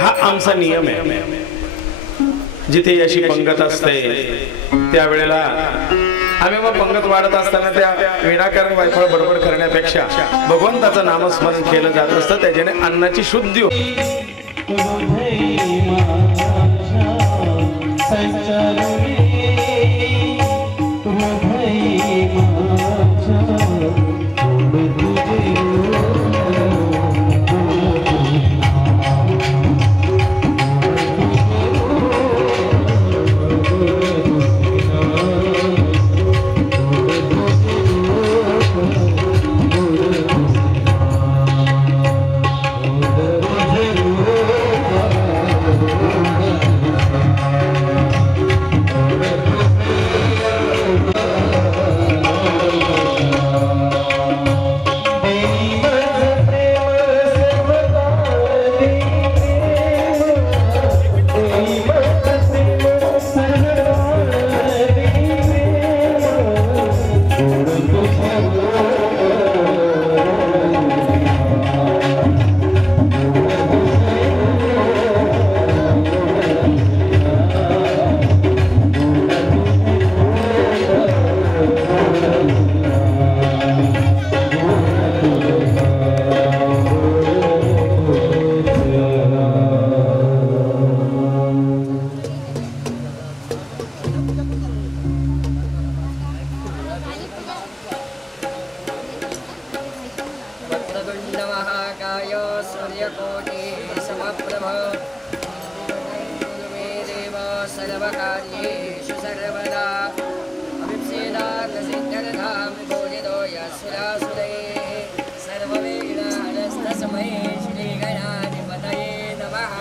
हा आमचा नियम आहे. जिथे अशी पंगत असते त्यावेळेला आम्ही मग पंगत वाढत असताना त्या विनाकारण वायफळ बडबड करण्यापेक्षा भगवंताचं नामस्मरण केलं जात असतं. त्याच्याने अन्नाची शुद्धी होते. सर्वकार्येषु सर्वदा अभिप्सेदाग्रसिद्ध्यर्थां पूजितो यस्यासुरैः सर्वविघ्नहरस्तस्मै श्रीगणाधिपतये नमः।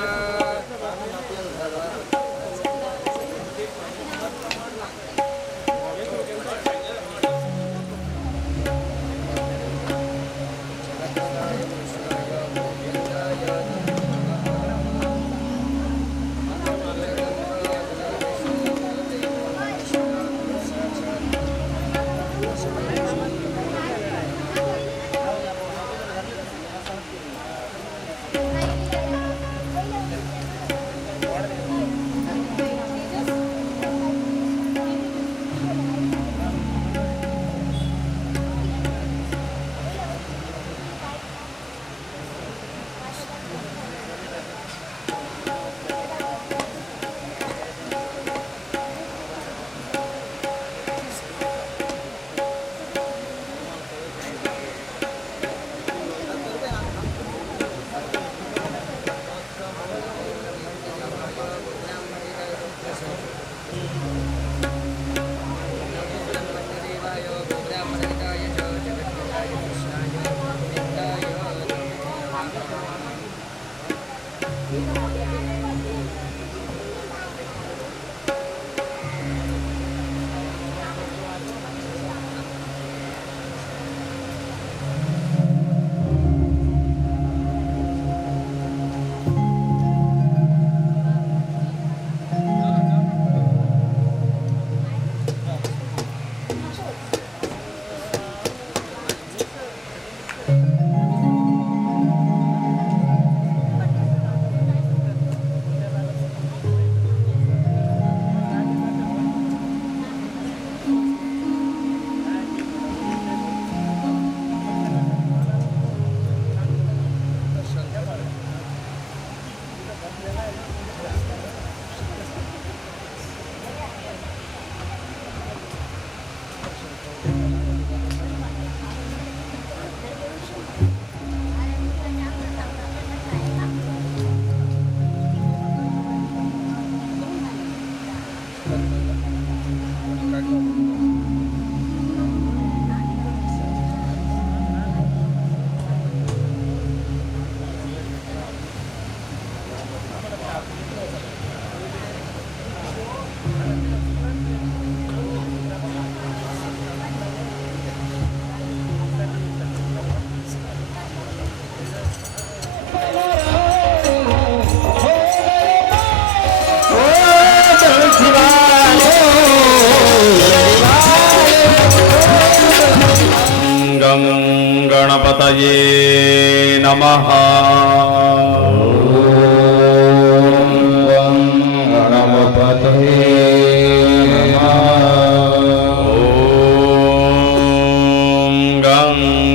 गणपतये नमः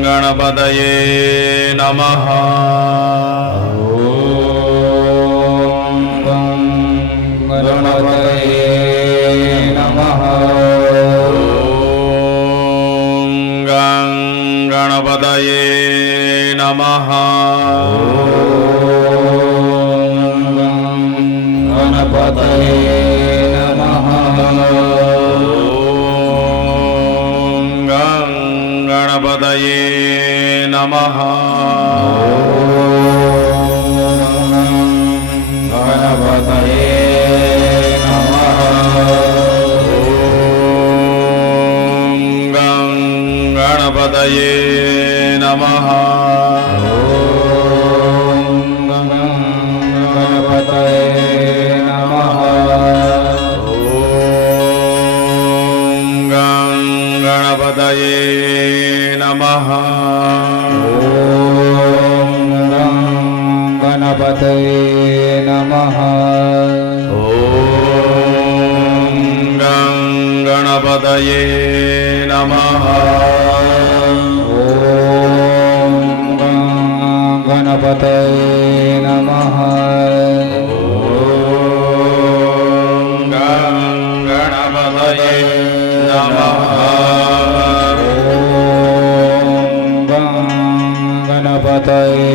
गणपतये नमः गणपतये नमः गणपतये नमः गणपतये नमः गणपतये नमः गणपतये नमः गणपतये नमः गणपतये नमः गणपतये नमः गणपतये नमः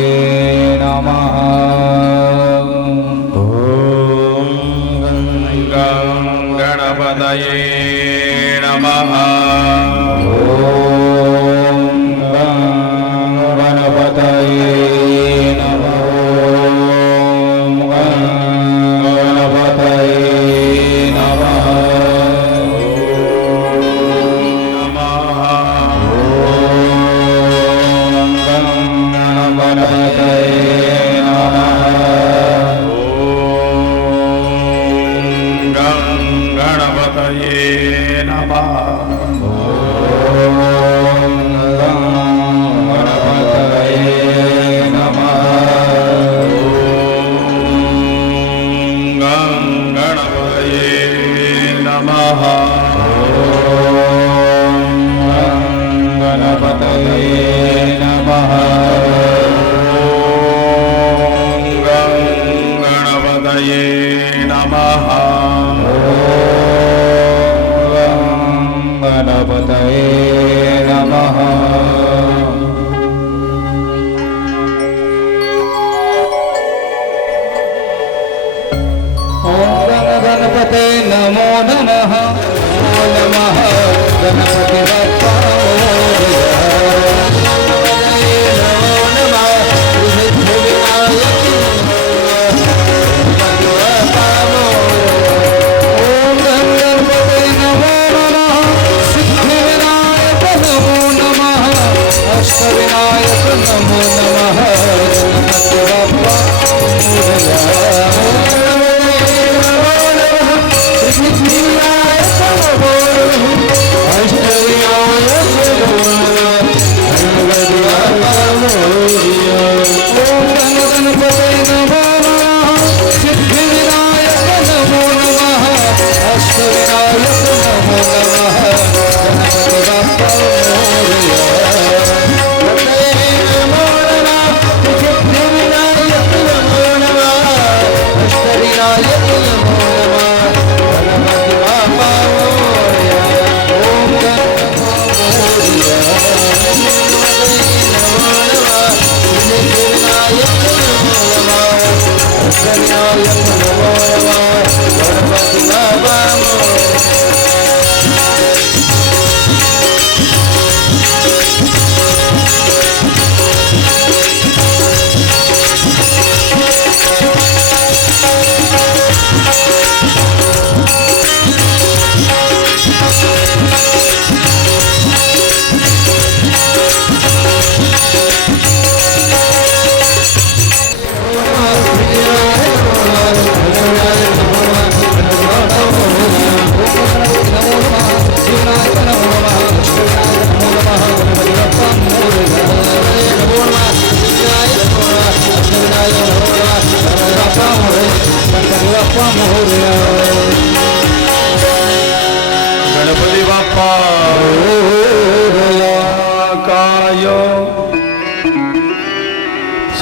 गणपतये नमः गणपतये नमः गणपतये नमः गणपतये नमः गणपतये गणपते नमो नमः नमः गणपति बाप्पा अष्टविनायक नमो नमः गणपति बाप्पा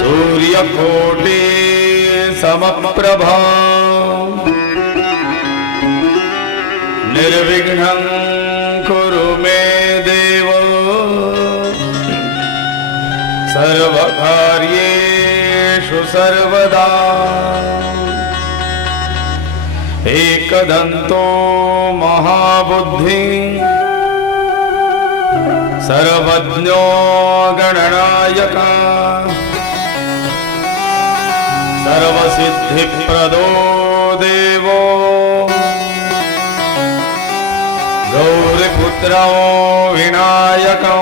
सूर्यकोटि समप्रभा निर्विघ्नं कुरु मे देव सर्वकार्येषु सर्वदा एकदन्तो महाबुद्धि सर्वज्ञो गणनायका सर्वसिद्धिप्रदो देवो गौरीपुत्रो विनायको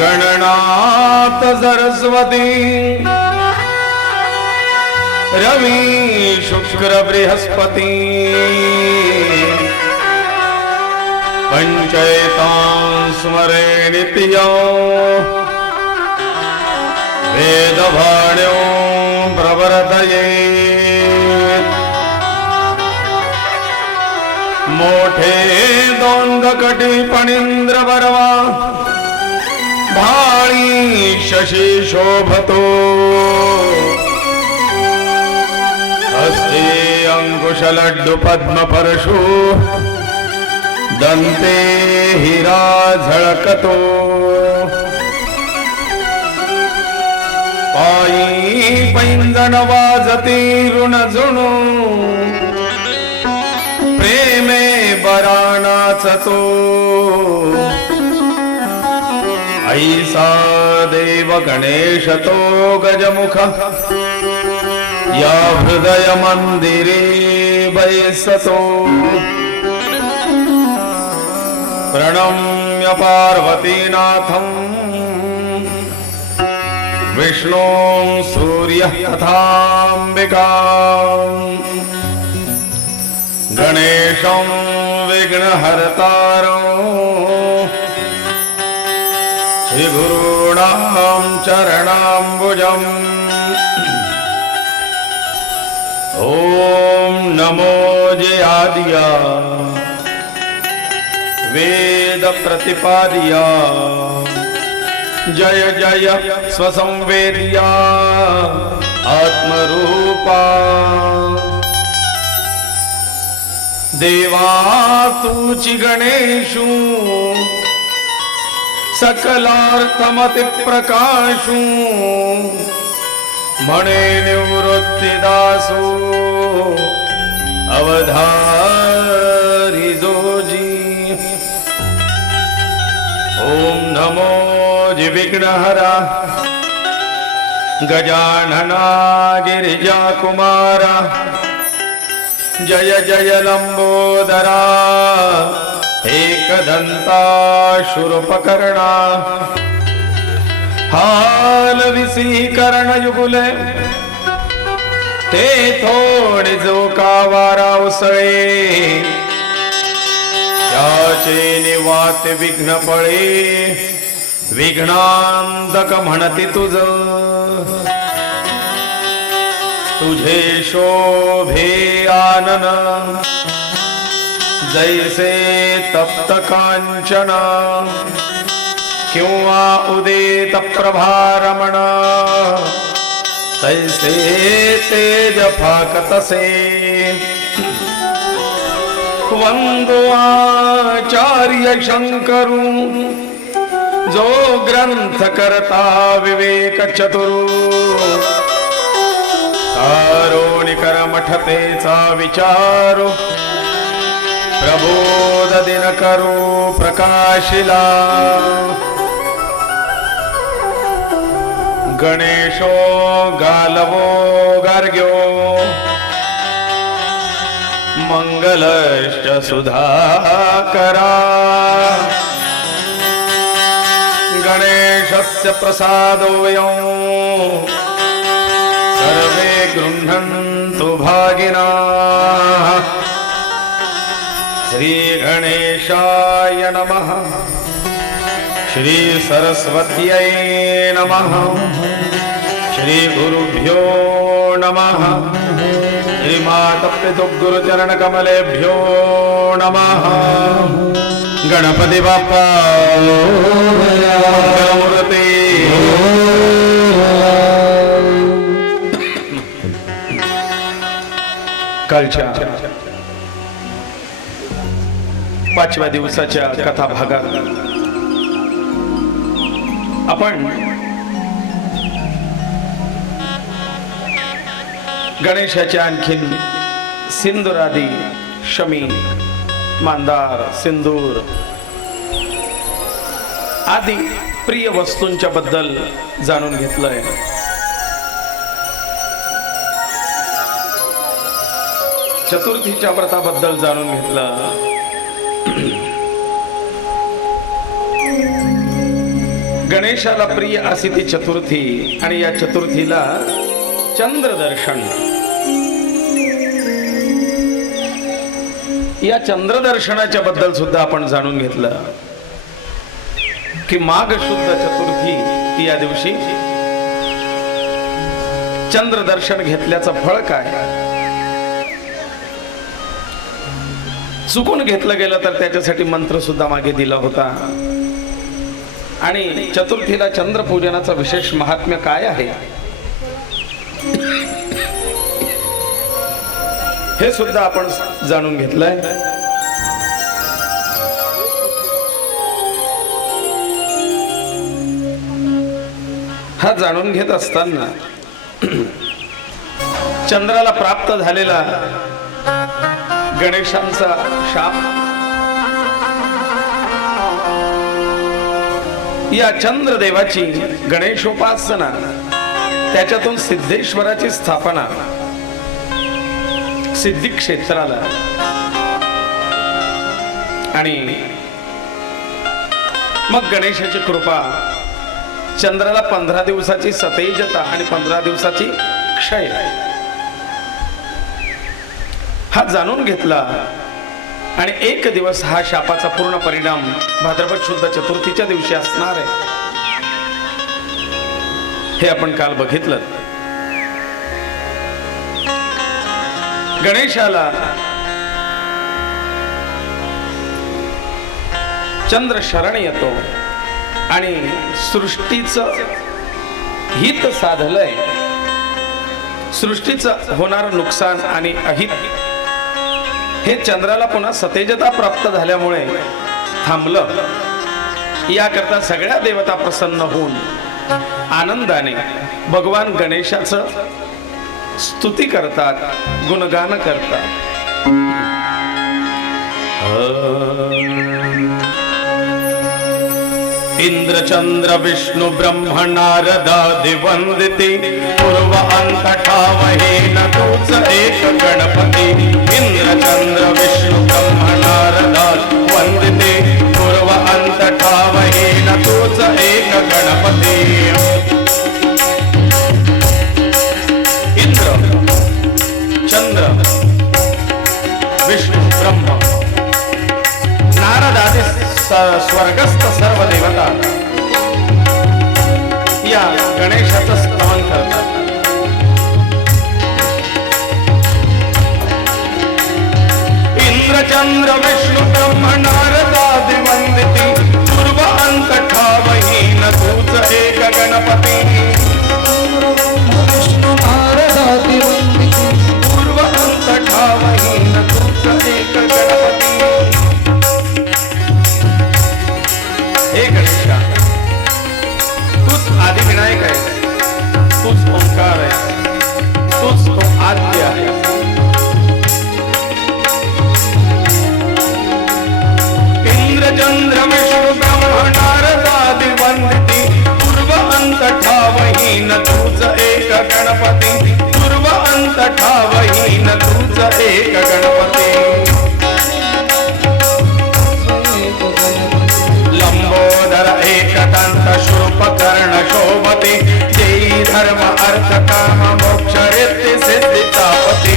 गणनाथ सरस्वती रवि शुक्र बृहस्पति पंचैतां स्मरे नित्यो वेदवाण्यो प्रवर्तये मोठे दोंदकटी फणींद्र बरवा भाळी शशी शोभतो हस्ते अंकुशलड्डु पद्म परशु दंते हिरा झळकतो पायी पैंजण वाजती ऋणझुणू प्रेमे बराणाचतो ऐसा देव गणेश तो गजमुख या हृदय मंदिरे बैसतो प्रणम्य पार्वतीनाथं विष्णुं सूर्यः तथाम्बिकां गणेशं विघ्नहर्तारं श्रीगुरूणां चरणाम्बुजम् ॐ नमो जयादिया वेद प्रतिपादिया जय जय स्वसंवेदिया आत्मरूपा देवा तूची गणेशू सकलार्थमति प्रकाशू म्हणे निवृत्तिदासू अवधारी जोजी ओम नमो विघ्नहरा गजानना गिरिजा कुमारा जय जय लंबोदरा एकदंता शूर्पकर्णा हाल विसीकरण युगुले ते थोडे जो का वारा उसळे त्याचे निवात विघ्न पळे विघ्नांतक म्हणती तुझ तुझे शोभे आनन जैसे तप्त कांचन किंवा उदित प्रभारमण तैसे तेज फाकतसे वंदो आचार्य शंकरू जो ग्रंथ करता विवेक चतुरू कारुणिकर मठतेचा विचारो प्रबोध दिन करू प्रकाशिला गणेशो गालवो गार्ग्यो मंगलश्च सुधाकरा गणेशस्य प्रसादोऽयं सर्वे गृह्णन्तु भागिनः श्री गणेशाय नमः श्री सरस्वत्यै नमः श्री गुरुभ्यो नमः श्री मातपितृ चरण कमलेभ्यो नमः गणपति बाप्पा कालच्या 5व्या दिवसाच्या कथा भागात आपण गणेशाच्या आणखीन सिंदुरादी शमी मांदार सिंदूर आदी प्रिय वस्तूंच्या बद्दल जाणून घेतलंय. चतुर्थीच्या व्रताबद्दल जाणून घेतलं. गणेशाला प्रिय अशी ती चतुर्थी आणि या चतुर्थीला चंद्रदर्शन, या चंद्रदर्शनाच्या बद्दल सुद्धा आपण जाणून घेतलं की माघ शुद्ध चतुर्थी या दिवशी चंद्रदर्शन घेतल्याचं फळ काय. चुकून घेतलं गेलं तर त्याच्यासाठी मंत्र सुद्धा मागे दिला होता. आणि चतुर्थीला चंद्रपूजनाचं विशेष महात्म्य काय आहे हे सुद्धा आपण जाणून घेतलंय. हा जाणून घेत असताना चंद्राला प्राप्त झालेला गणेशांचा शाप या चंद्रदेवाची गणेशोपासना, त्याच्यातून सिद्धेश्वराची स्थापना सिद्धी क्षेत्राला आणि मग गणेशाची कृपा, चंद्राला 15 दिवसाची सतेजता आणि 15 दिवसाची क्षय हा जाणून घेतला. आणि एक दिवस हा शापाचा पूर्ण परिणाम भाद्रपद शुद्ध चतुर्थीच्या दिवशी असणार आहे हे आपण काल बघितलं. गणेशाला चंद्र शरण येतो आणि सृष्टीचं हित साधलंय. सृष्टीचं होणारं नुकसान आणि अहित हे चंद्राला पुन्हा सतेजता प्राप्त झाल्यामुळे थांबलं. याकरता सगळ्या देवता प्रसन्न होऊन आनंदाने भगवान गणेशाचं स्तुती करतात, गुणगान करतात. इंद्र चंद्र विष्णु ब्रह्म नारदादि वंदिते पूर्व अंत ठावहे न तूच एक गणपती. इंद्र चंद्र विष्णु ब्रह्म नारदादि वंदिते पूर्व अंत ठावहे न तूच एक गणपती. इंद्र चंद्र विष्णु ब्रह्म नारदादि स्वर्गस्थ सर्व देवता या गणेशाचं स्तवन करतात. इंद्र चंद्र विष्णु ब्रह्म नारदादि वंदिते पूर्व अंत ठावहि न तूच एक गणपती. विष्णु नारदादि वंदिते पूर्व अंत ठावहि न तूच एक गणपती. हे गणेशा, तूच आदि विनायक आहे, तूच ओंकार आहे, तूच तो आद्य आहे. इंद्र चंद्र विष्णु ब्रह्म नारदादि वंदिते पूर्व अंत ठावहि न तूच एक गणपती. पूर्व अंत ठावहि न तूच एक गणपती. लंबोदर एकदंत शूर्पकर्ण शोभते जय धर्म अर्थ काम मोक्ष रिद्धि सिद्धि तापते.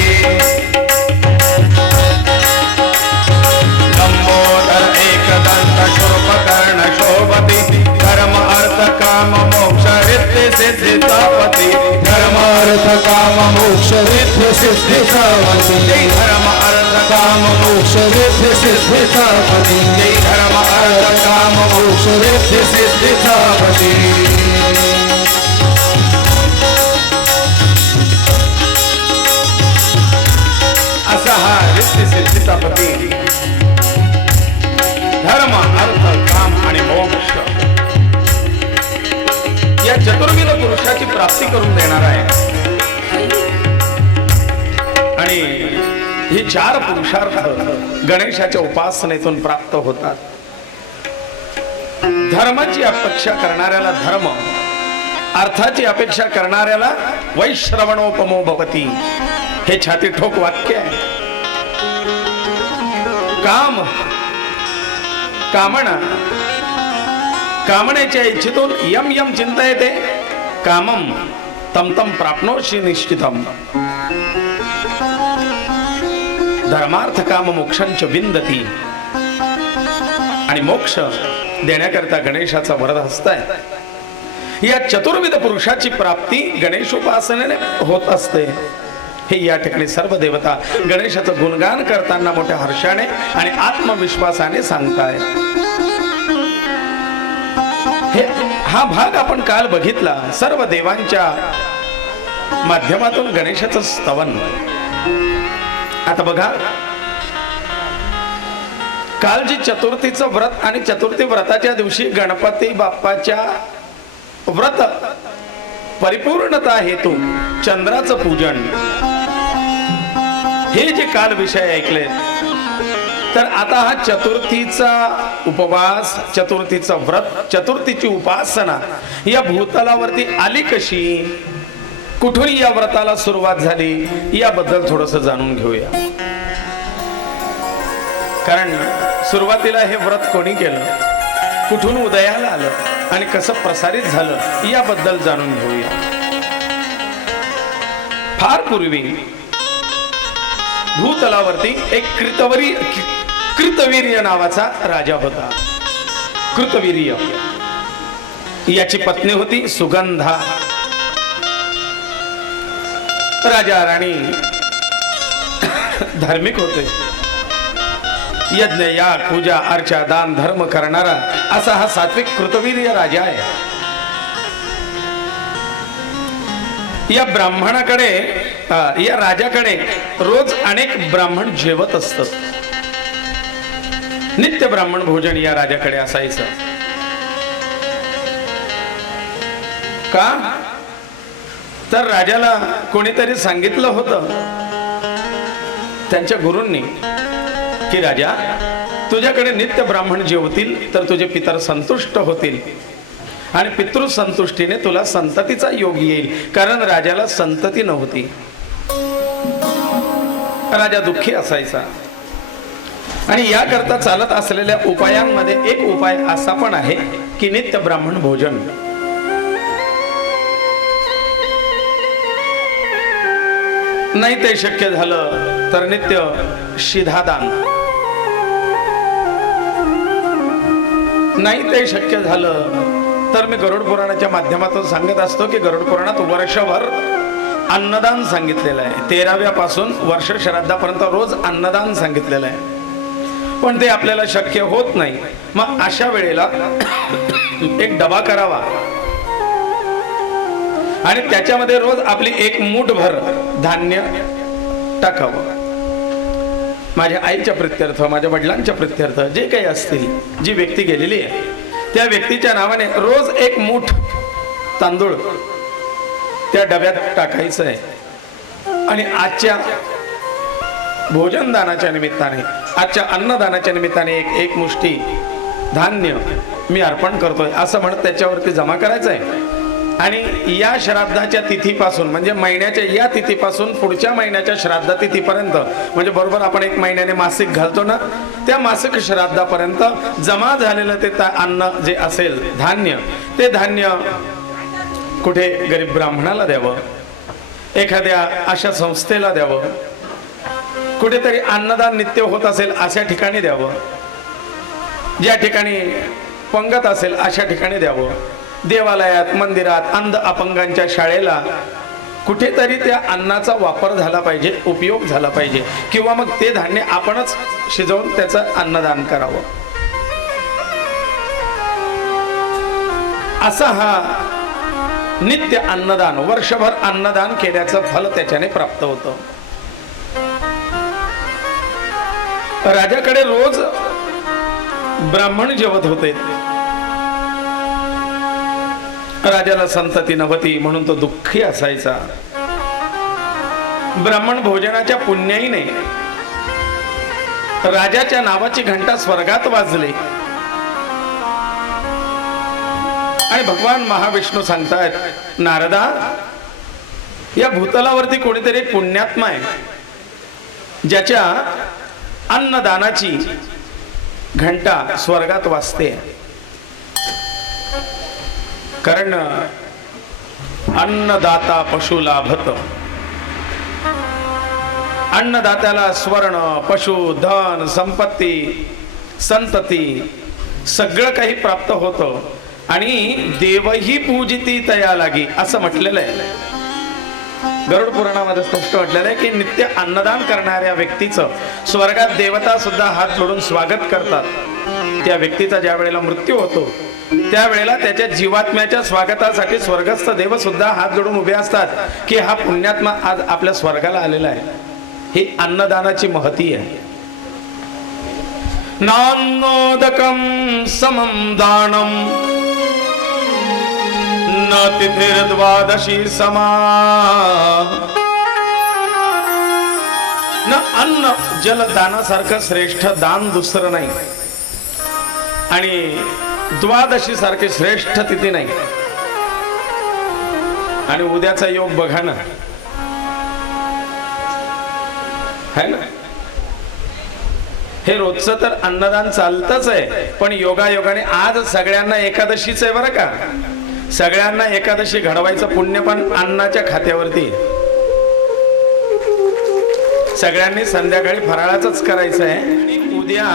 लंबोदर एकदंत शूर्पकर्ण शोभते धर्म अर्थ काम मोक्ष रिद्धि सिद्धि तापते. धर्म अर्थ काम मोक्ष रिद्धि सिद्धि तापते. जय धर्म अर्थ काम मोक्ष रिद्धि सिद्धि तापते. जय धर्म अर्थ काम मोक्ष रिद्धि सिद्धि तापते. मोक्षाची प्राप्ती करून देणार आहे. आणि हे 4 पुरुषार्थ गणेशाच्या उपासनेतून प्राप्त होतात. धर्माची अपेक्षा करणाऱ्याला धर्म, अर्थाची अपेक्षा करणाऱ्याला वैश्रवणोपमो भवती, हे छाती ठोक वाक्य आहे. काम, कामना, कामनेच्या इच्छितून यम यम चिंता येते, कामम तम तम प्राप्नोषि निश्चितम. धर्मार्थ काम मोक्षांच विंदती. आणि मोक्ष देण्याकरता गणेशाचा वरदहस्त आहे. या चतुर्विध पुरुषाची प्राप्ती गणेशोपासनेने होत असते. हे या ठिकाणी सर्व देवता गणेशाचं गुणगान करताना मोठ्या हर्षाने आणि आत्मविश्वासाने सांगताय. हा भाग आपण काल बघितला. सर्व देवांच्या माध्यमातून गणेशाचं स्तवन. आता बघा, काल जी चतुर्थीचं व्रत आणि चतुर्थी व्रताच्या दिवशी गणपती बाप्पाच्या व्रत परिपूर्णता हेतू चंद्राचं पूजन, हे जे काल विषय ऐकले, तर आता हा चतुर्थीचा उपवास, चतुर्थीचं व्रत, चतुर्थीची उपासना या भूतलावरती आली कशी, कुठून या व्रताला सुरुवात झाली, याबद्दल थोडंसं जाणून घेऊया. कारण सुरुवातीला हे व्रत कोणी केलं, कुठून उदयाला आलं आणि कसं प्रसारित झालं, याबद्दल जाणून घेऊया. फार पूर्वी भूतलावरती एक कृतवीर्य नावाचा राजा होता. कृतवीर्य, याची पत्नी होती सुगंधा. राजा राणी धार्मिक होते. यज्ञ, याग, पूजा, अर्चा, दान, धर्म करणारा असा हा सात्विक कृतवीर्य राजा आहे. या ब्राह्मणाकडे, या राजाकडे रोज अनेक ब्राह्मण जेवत असतात. नित्य ब्राह्मण भोजन या राजाकडे असायचं. का तर राजाला कोणीतरी सांगितलं होतं त्यांच्या गुरूंनी की राजा, तुझ्याकडे नित्य ब्राह्मण जेवतील तर तुझे पितर संतुष्ट होतील आणि पितृ संतुष्टीने तुला संततीचा योग येईल. कारण राजाला संतती नव्हती. राजा दुःखी असायचा. आणि याकरता चालत असलेल्या उपायांमध्ये एक उपाय असा पण आहे की नित्य ब्राह्मण भोजन. नाही ते शक्य झालं तर नित्य शिधादान. नाही ते शक्य झालं तर मी गरुड पुराणाच्या माध्यमातून सांगत असतो की गरुड पुराणात वर्षभर अन्नदान सांगितलेलं आहे. 13व्या पासून वर्ष श्राद्धापर्यंत रोज अन्नदान सांगितलेलं आहे. पण ते आपल्याला शक्य होत नाही. मग अशा वेळेला एक डबा करावा आणि त्याच्यामध्ये रोज आपली एक मूठभर धान्य टाकावं. माझ्या आईच्या प्रित्यर्थ, माझ्या वडिलांच्या प्रित्यर्थ जे काही असतील, जी व्यक्ती गेलेली आहे त्या व्यक्तीच्या नावाने रोज एक मूठ तांदूळ त्या डब्यात टाकायचं आहे. आणि आजच्या भोजनदानाच्या निमित्ताने, आजच्या अन्नदानाच्या निमित्ताने एक मुष्टी धान्य मी अर्पण करतोय असं म्हणत त्याच्यावरती जमा करायचं आहे. आणि या श्राद्धाच्या तिथीपासून, म्हणजे महिन्याच्या या तिथीपासून पुढच्या महिन्याच्या श्राद्ध तिथीपर्यंत, म्हणजे बरोबर आपण 1 महिन्याने मासिक घालतो ना, त्या मासिक श्राद्धापर्यंत जमा झालेलं ते अन्न जे असेल, धान्य, ते धान्य कुठे गरीब ब्राह्मणाला द्यावं, एखाद्या अशा संस्थेला द्यावं, कुठेतरी अन्नदान नित्य होत असेल अशा ठिकाणी द्यावं, ज्या ठिकाणी पंगत असेल अशा ठिकाणी द्यावं, देवालयात, मंदिरात, अंध अपंगांच्या शाळेला कुठेतरी त्या अन्नाचा वापर झाला पाहिजे, उपयोग झाला पाहिजे. किंवा मग ते धान्य आपणच शिजवून त्याचं अन्नदान करावं. असा हा नित्य अन्नदान, वर्षभर अन्नदान केल्याचं फल त्याच्याने प्राप्त होतं. राजाकडे रोज ब्राह्मण जेवत होते. राजाला संतती नव्हती म्हणून तो दुःखी असायचा. ब्राह्मण भोजनाच्या पुण्याईने राजाच्या नावाची घंटा स्वर्गात वाजली आणि भगवान महाविष्णू सांगतायत, नारदा, या भूतलावरती कोणीतरी एक पुण्यात्मा आहे ज्याच्या अन्नदानाची घंटा स्वर्गात वाजते. कारण अन्नदाता पशु लाभत. अन्नदात्याला स्वर्ण, पशु, धन, संपत्ती, संतती सगळं काही प्राप्त होतं आणि देवही पूजिती तया लागी असं म्हटलेलं आहे. गरुड पुराणामध्ये स्पष्ट म्हटलेलं आहे की नित्य अन्नदान करणाऱ्या व्यक्तीचं स्वर्गात देवता सुद्धा हात जोडून स्वागत करतात. त्या व्यक्तीचा ज्या वेळेला मृत्यू होतो त्यावेळेला त्याच्या जीवात्म्याच्या स्वागतासाठी स्वर्गस्थ देव सुद्धा हात जोडून उभे असतात की हा पुण्यात्मा आज आपल्या स्वर्गाला आलेला आहे. ही अन्नदानाची महती आहे. नान्नोदकं समं दानं न तिथिर्द्वादशी समा. न अन्न जल दानासारखं श्रेष्ठ दान दुसरं नाही आणि द्वादशी सारखी श्रेष्ठ तिथी नाही. आणि उद्याचा योग बघा ना, है ना. हे रोजचं तर अन्नदान चालतच आहे पण योगायोगाने आज सगळ्यांना एकादशीच आहे बरं का. सगळ्यांना एकादशी घडवायचं पुण्य पण अन्नाच्या खात्यावरती. सगळ्यांनी संध्याकाळी फराळाचंच करायचं आहे. उद्या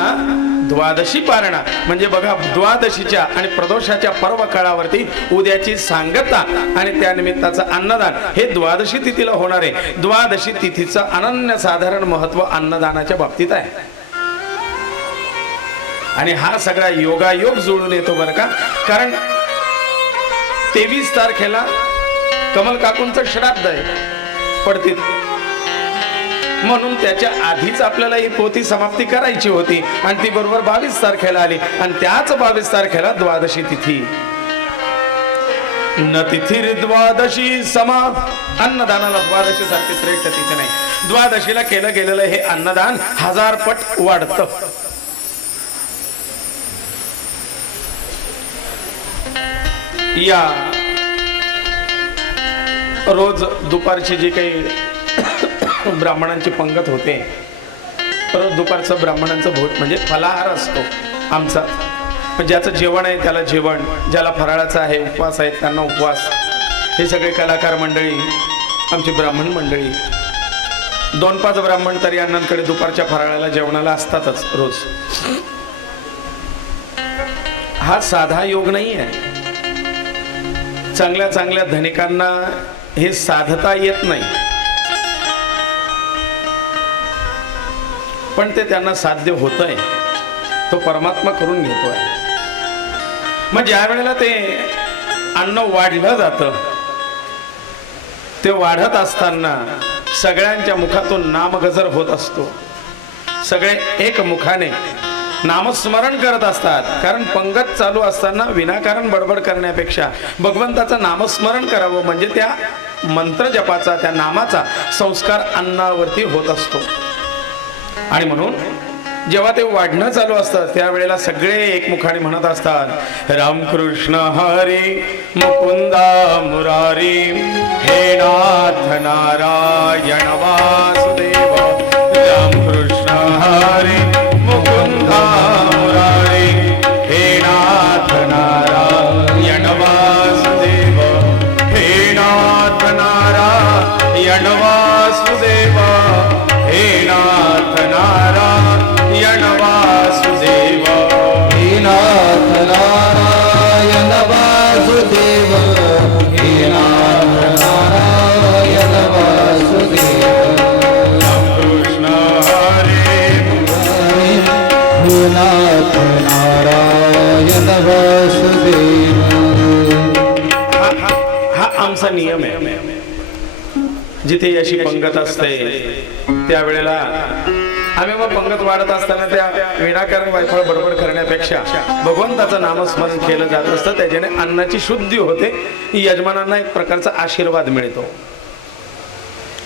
द्वादशी पारणा म्हणजे बघा, द्वादशीच्या आणि प्रदोषाच्या पर्व काळावरती उद्याची सांगता आणि त्या निमित्ताचं अन्नदान हे द्वादशी तिथीला होणार आहे. द्वादशी तिथीचं अनन्यसाधारण महत्व अन्नदानाच्या बाबतीत आहे. आणि हा सगळा योगायोग जुळून येतो बरं का. कारण 23 तारखेला कमल काकूंचं श्राद्ध आहे पडतील, म्हणून त्याच्या आधीच आपल्याला ही पोथी समाप्ती करायची होती आणि ती बरोबर 22 तारखेला आली आणि त्याच 22 तारखेला द्वादशी तिथी. न तिथी द्वादशी समा. अन्नदानाला द्वादशी सारखी श्रेष्ठ तिथी नाही. द्वादशीला केलं गेलेलं हे अन्नदान 1000 पट वाढतं. या रोज दुपारची जी काही ब्राह्मणांची पंगत होते, रोज दुपारचं ब्राह्मणांचं भोज म्हणजे फलाहार असतो आमचा. ज्याचं जेवण आहे त्याला जेवण, ज्याला फराळाचं आहे, उपवास आहेत त्यांना उपवास. हे सगळे कलाकार मंडळी, आमची ब्राह्मण मंडळी, 2-5 ब्राह्मण तरी अण्णांकडे दुपारच्या फराळाला जेवणाला असतातच रोज. हा साधा योग नाही आहे. चांगल्या चांगल्या धनिकांना हे साधता येत नाही पण ते त्यांना साध्य होतंय. तो परमात्मा करून घेतोय. मग ज्या वेळेला ते अन्न वाढलं जातं ते वाढत असताना सगळ्यांच्या मुखातून नामगजर होत असतो. सगळे एक मुखाने नामस्मरण करत असतात. कारण पंगत चालू असताना विनाकारण बडबड करण्यापेक्षा भगवंताचं नामस्मरण करावं म्हणजे त्या मंत्र जपाचा, त्या नामाचा संस्कार अन्नावरती होत असतो. आणि म्हणून जेव्हा ते वाढणं चालू असतं त्यावेळेला सगळे एकमुखाने म्हणत असतात, रामकृष्ण हरी मुकुंदा मुरारी हे नाथ नारायण वासुदेव. रामकृष्ण हरी मुकुंदा मुरारी हे नाथ नारायण वासुदेव. हे नाथ नारायण वासुदेव. हे नाथ नारायण वासुदेव. हे नाथ नारायण वासुदेव. हे नाथ नारायण वासुदेव. कृष्ण हरे हे नाथ नारायण वासुदेव. हा आमचा नियम आहे. जिथे अशी पंगत असते त्यावेळेला आम्ही मग पंगत वाढत असताना त्या विनाकारण वायफळ बडबड करण्यापेक्षा भगवंताचं नामस्मरण केलं जात असतं. त्याच्याने अन्नाची शुद्धी होते, यजमानांना एक प्रकारचा आशीर्वाद मिळतो.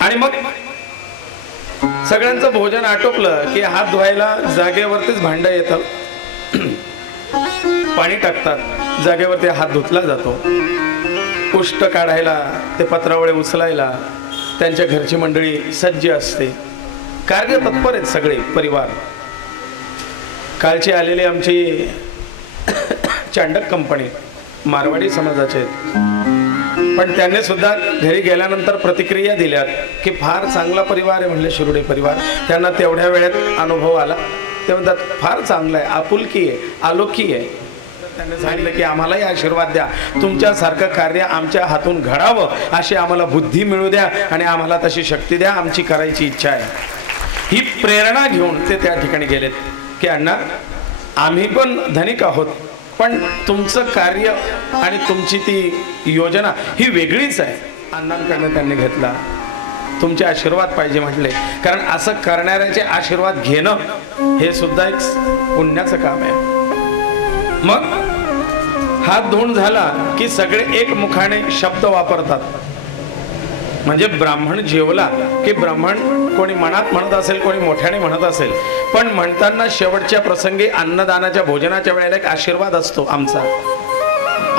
आणि मग सगळ्यांचं भोजन आटोपलं की हात धुवायला जागेवरतीच भांड येतं, पाणी टाकतात, जागेवरती हात धुतला जातो. उष्ट काढायला, ते पत्रावळे उचलायला त्यांच्या घरची मंडळी सज्ज असते. कार्य तत्पर आहेत सगळे परिवार. कालची आलेली आमची चांडक कंपनी मारवाडी समाजाचे आहेत, पण त्यांनी सुद्धा घरी गेल्यानंतर प्रतिक्रिया दिल्यात की फार चांगला परिवार आहे म्हणले शिरोडे परिवार. त्यांना तेवढ्या वेळात अनुभव आला. ते म्हणतात फार चांगलं आहे, आपुलकी आहे, आलोकी आहे. त्यांनी सांगितलं की आम्हालाही आशीर्वाद द्या, तुमच्यासारखं कार्य आमच्या हातून घडावं अशी आम्हाला बुद्धी मिळू द्या आणि आम्हाला तशी शक्ती द्या, आमची करायची इच्छा आहे. ही प्रेरणा घेऊन ते त्या ठिकाणी गेलेत की अण्णा आम्ही पण धनिक आहोत, पण तुमचं कार्य आणि तुमची ती योजना ही वेगळीच आहे. अण्णांकडनं त्यांनी घेतला. तुमचे आशीर्वाद पाहिजे म्हटले, कारण असं करणाऱ्याचे आशीर्वाद घेणं हे सुद्धा एक पुण्याचं काम आहे. मग हात धुवून झाला की सगळे एकमुखाने शब्द वापरतात. म्हणजे ब्राह्मण जेवला की ब्राह्मण कोणी मनात म्हणत असेल, कोणी मोठ्याने म्हणत असेल, पण म्हणताना शेवटच्या प्रसंगी अन्नदानाच्या भोजनाच्या वेळेला एक आशीर्वाद असतो आमचा.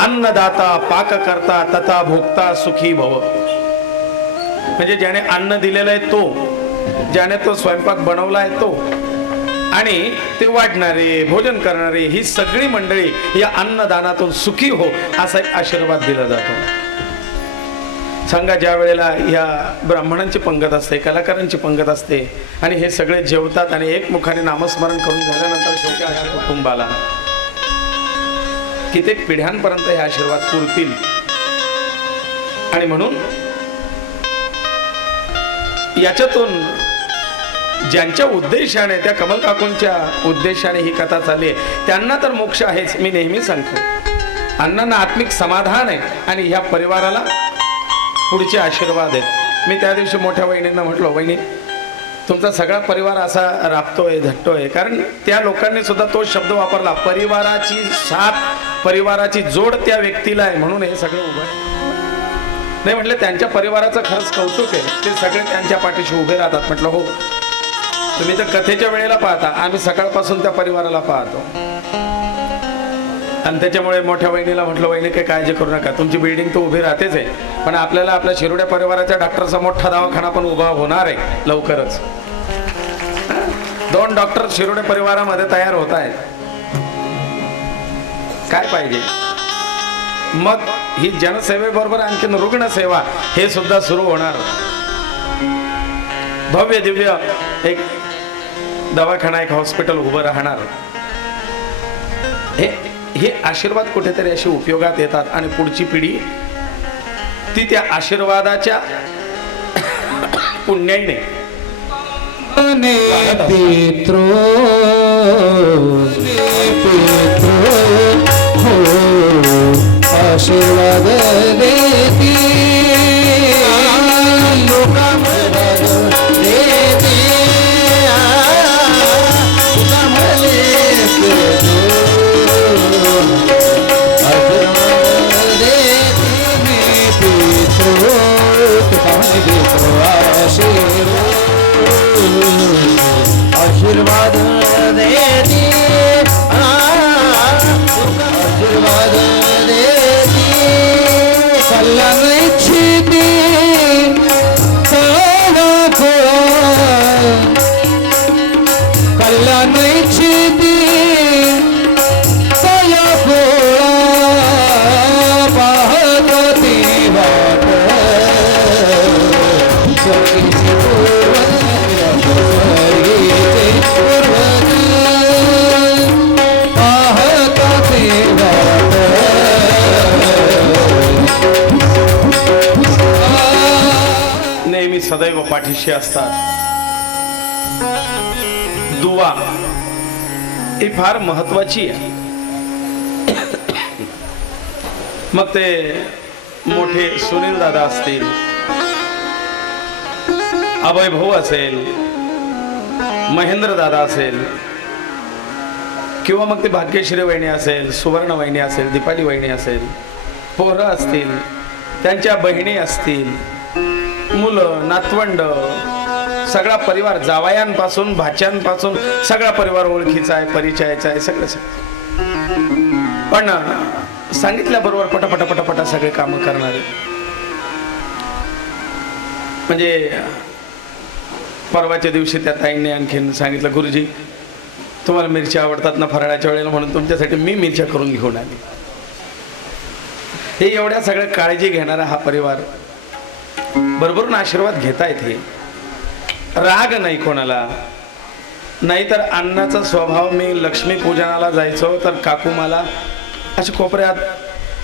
अन्नदाता पाक करता तथा भोक्ता सुखी भव. म्हणजे ज्याने अन्न दिलेलं आहे तो, ज्याने तो स्वयंपाक बनवला आहे तो, आणि ते वाढणारे भोजन करणारे ही सगळी मंडळी या अन्नदानातून सुखी हो असा एक आशीर्वाद दिला जातो. सांगा, ज्या वेळेला या ब्राह्मणांची पंगत असते, कलाकारांची पंगत असते आणि हे सगळे जेवतात आणि एकमुखाने नामस्मरण करून झाल्यानंतर शेवटी अशा कुटुंबाला कित्येक पिढ्यांपर्यंत हे आशीर्वाद पुरतील. आणि म्हणून याच्यातून ज्यांच्या उद्देशाने, त्या कमल काकूंच्या उद्देशाने ही कथा चालली आहे, त्यांना तर मोक्ष आहेच. मी नेहमी सांगतो, अण्णांना आत्मिक समाधान आहे आणि ह्या परिवाराला पुढचे आशीर्वाद आहेत. मी त्या दिवशी मोठ्या वहिनींना म्हटलो, वहिनी तुमचा सगळा परिवार असा राबतोय, झटतोय, कारण त्या लोकांनी सुद्धा तो शब्द वापरला, परिवाराची साथ, परिवाराची जोड त्या व्यक्तीला आहे, म्हणून हे सगळं उभं आहे. नाही म्हटलं त्यांच्या परिवाराचं खरंच कौतुक आहे, ते सगळे त्यांच्या पाठीशी उभे राहतात. म्हटलं हो, तुम्ही तर कथेच्या वेळेला पाहता, आम्ही सकाळपासून त्या परिवाराला पाहतो. आणि त्याच्यामुळे मोठ्या वहिनीला म्हटलं, वहिनी काही काळजी करू नका, तुमची बिल्डिंग तर उभी राहतेच आहे, पण आपल्याला आपल्या शिरोड्या परिवाराच्या डॉक्टरचा मोठा दवाखाना पण उभा होणार आहे लवकरच. 2 डॉक्टर शिरोड्या परिवारामध्ये तयार होत आहेत. काय पाहिजे मग? ही जनसेवेबरोबर आणखीन रुग्णसेवा हे सुद्धा सुरू होणार. भव्य दिव्य एक दवाखाना, एक हॉस्पिटल उभं राहणार. हे आशीर्वाद कुठेतरी अशी उपयोगात येतात आणि पुढची पिढी ती त्या आशीर्वादाच्या पुण्याईने पितृ आशीर्वाद देती आशीर्वाद देती, आशीर्वाद देती, कल्याण इच्छिती कल्याण इच्छिती पाहती वाट नेहमी सदैव पाठीशी असतात. दुवा ही फार महत्वाची आहे. मग ते मोठे सुनील दादा असतील, अभय भाऊ असेल, महेंद्र दादा असेल किंवा मग ते भाग्यश्री वहिनी असेल, सुवर्ण वहिनी असेल, दीपाली वहिनी असेल, पोरं असतील, त्यांच्या बहिणी असतील, मुलं, नातवंड, सगळा परिवार, जावयांपासून भाच्यांपासून सगळा परिवार ओळखीचा आहे, परिचयाचा आहे, सगळं. पण सांगितल्याबरोबर पटापटा पटापटा सगळे कामं करणारे. म्हणजे परवाच्या दिवशी त्या ताईंनी आणखीन सांगितलं, गुरुजी तुम्हाला मिरच्या आवडतात ना फराळाच्या वेळेला, म्हणून तुमच्यासाठी मी मिरच्या करून घेऊन आली. हे एवढ्या सगळ्या काळजी घेणारा हा परिवार, भरभरून आशीर्वाद घेता येते. राग नाही कोणाला. नाहीतर अण्णाचा स्वभाव, मी लक्ष्मी पूजनाला जायचो तर काकू मला अशा कोपऱ्यात,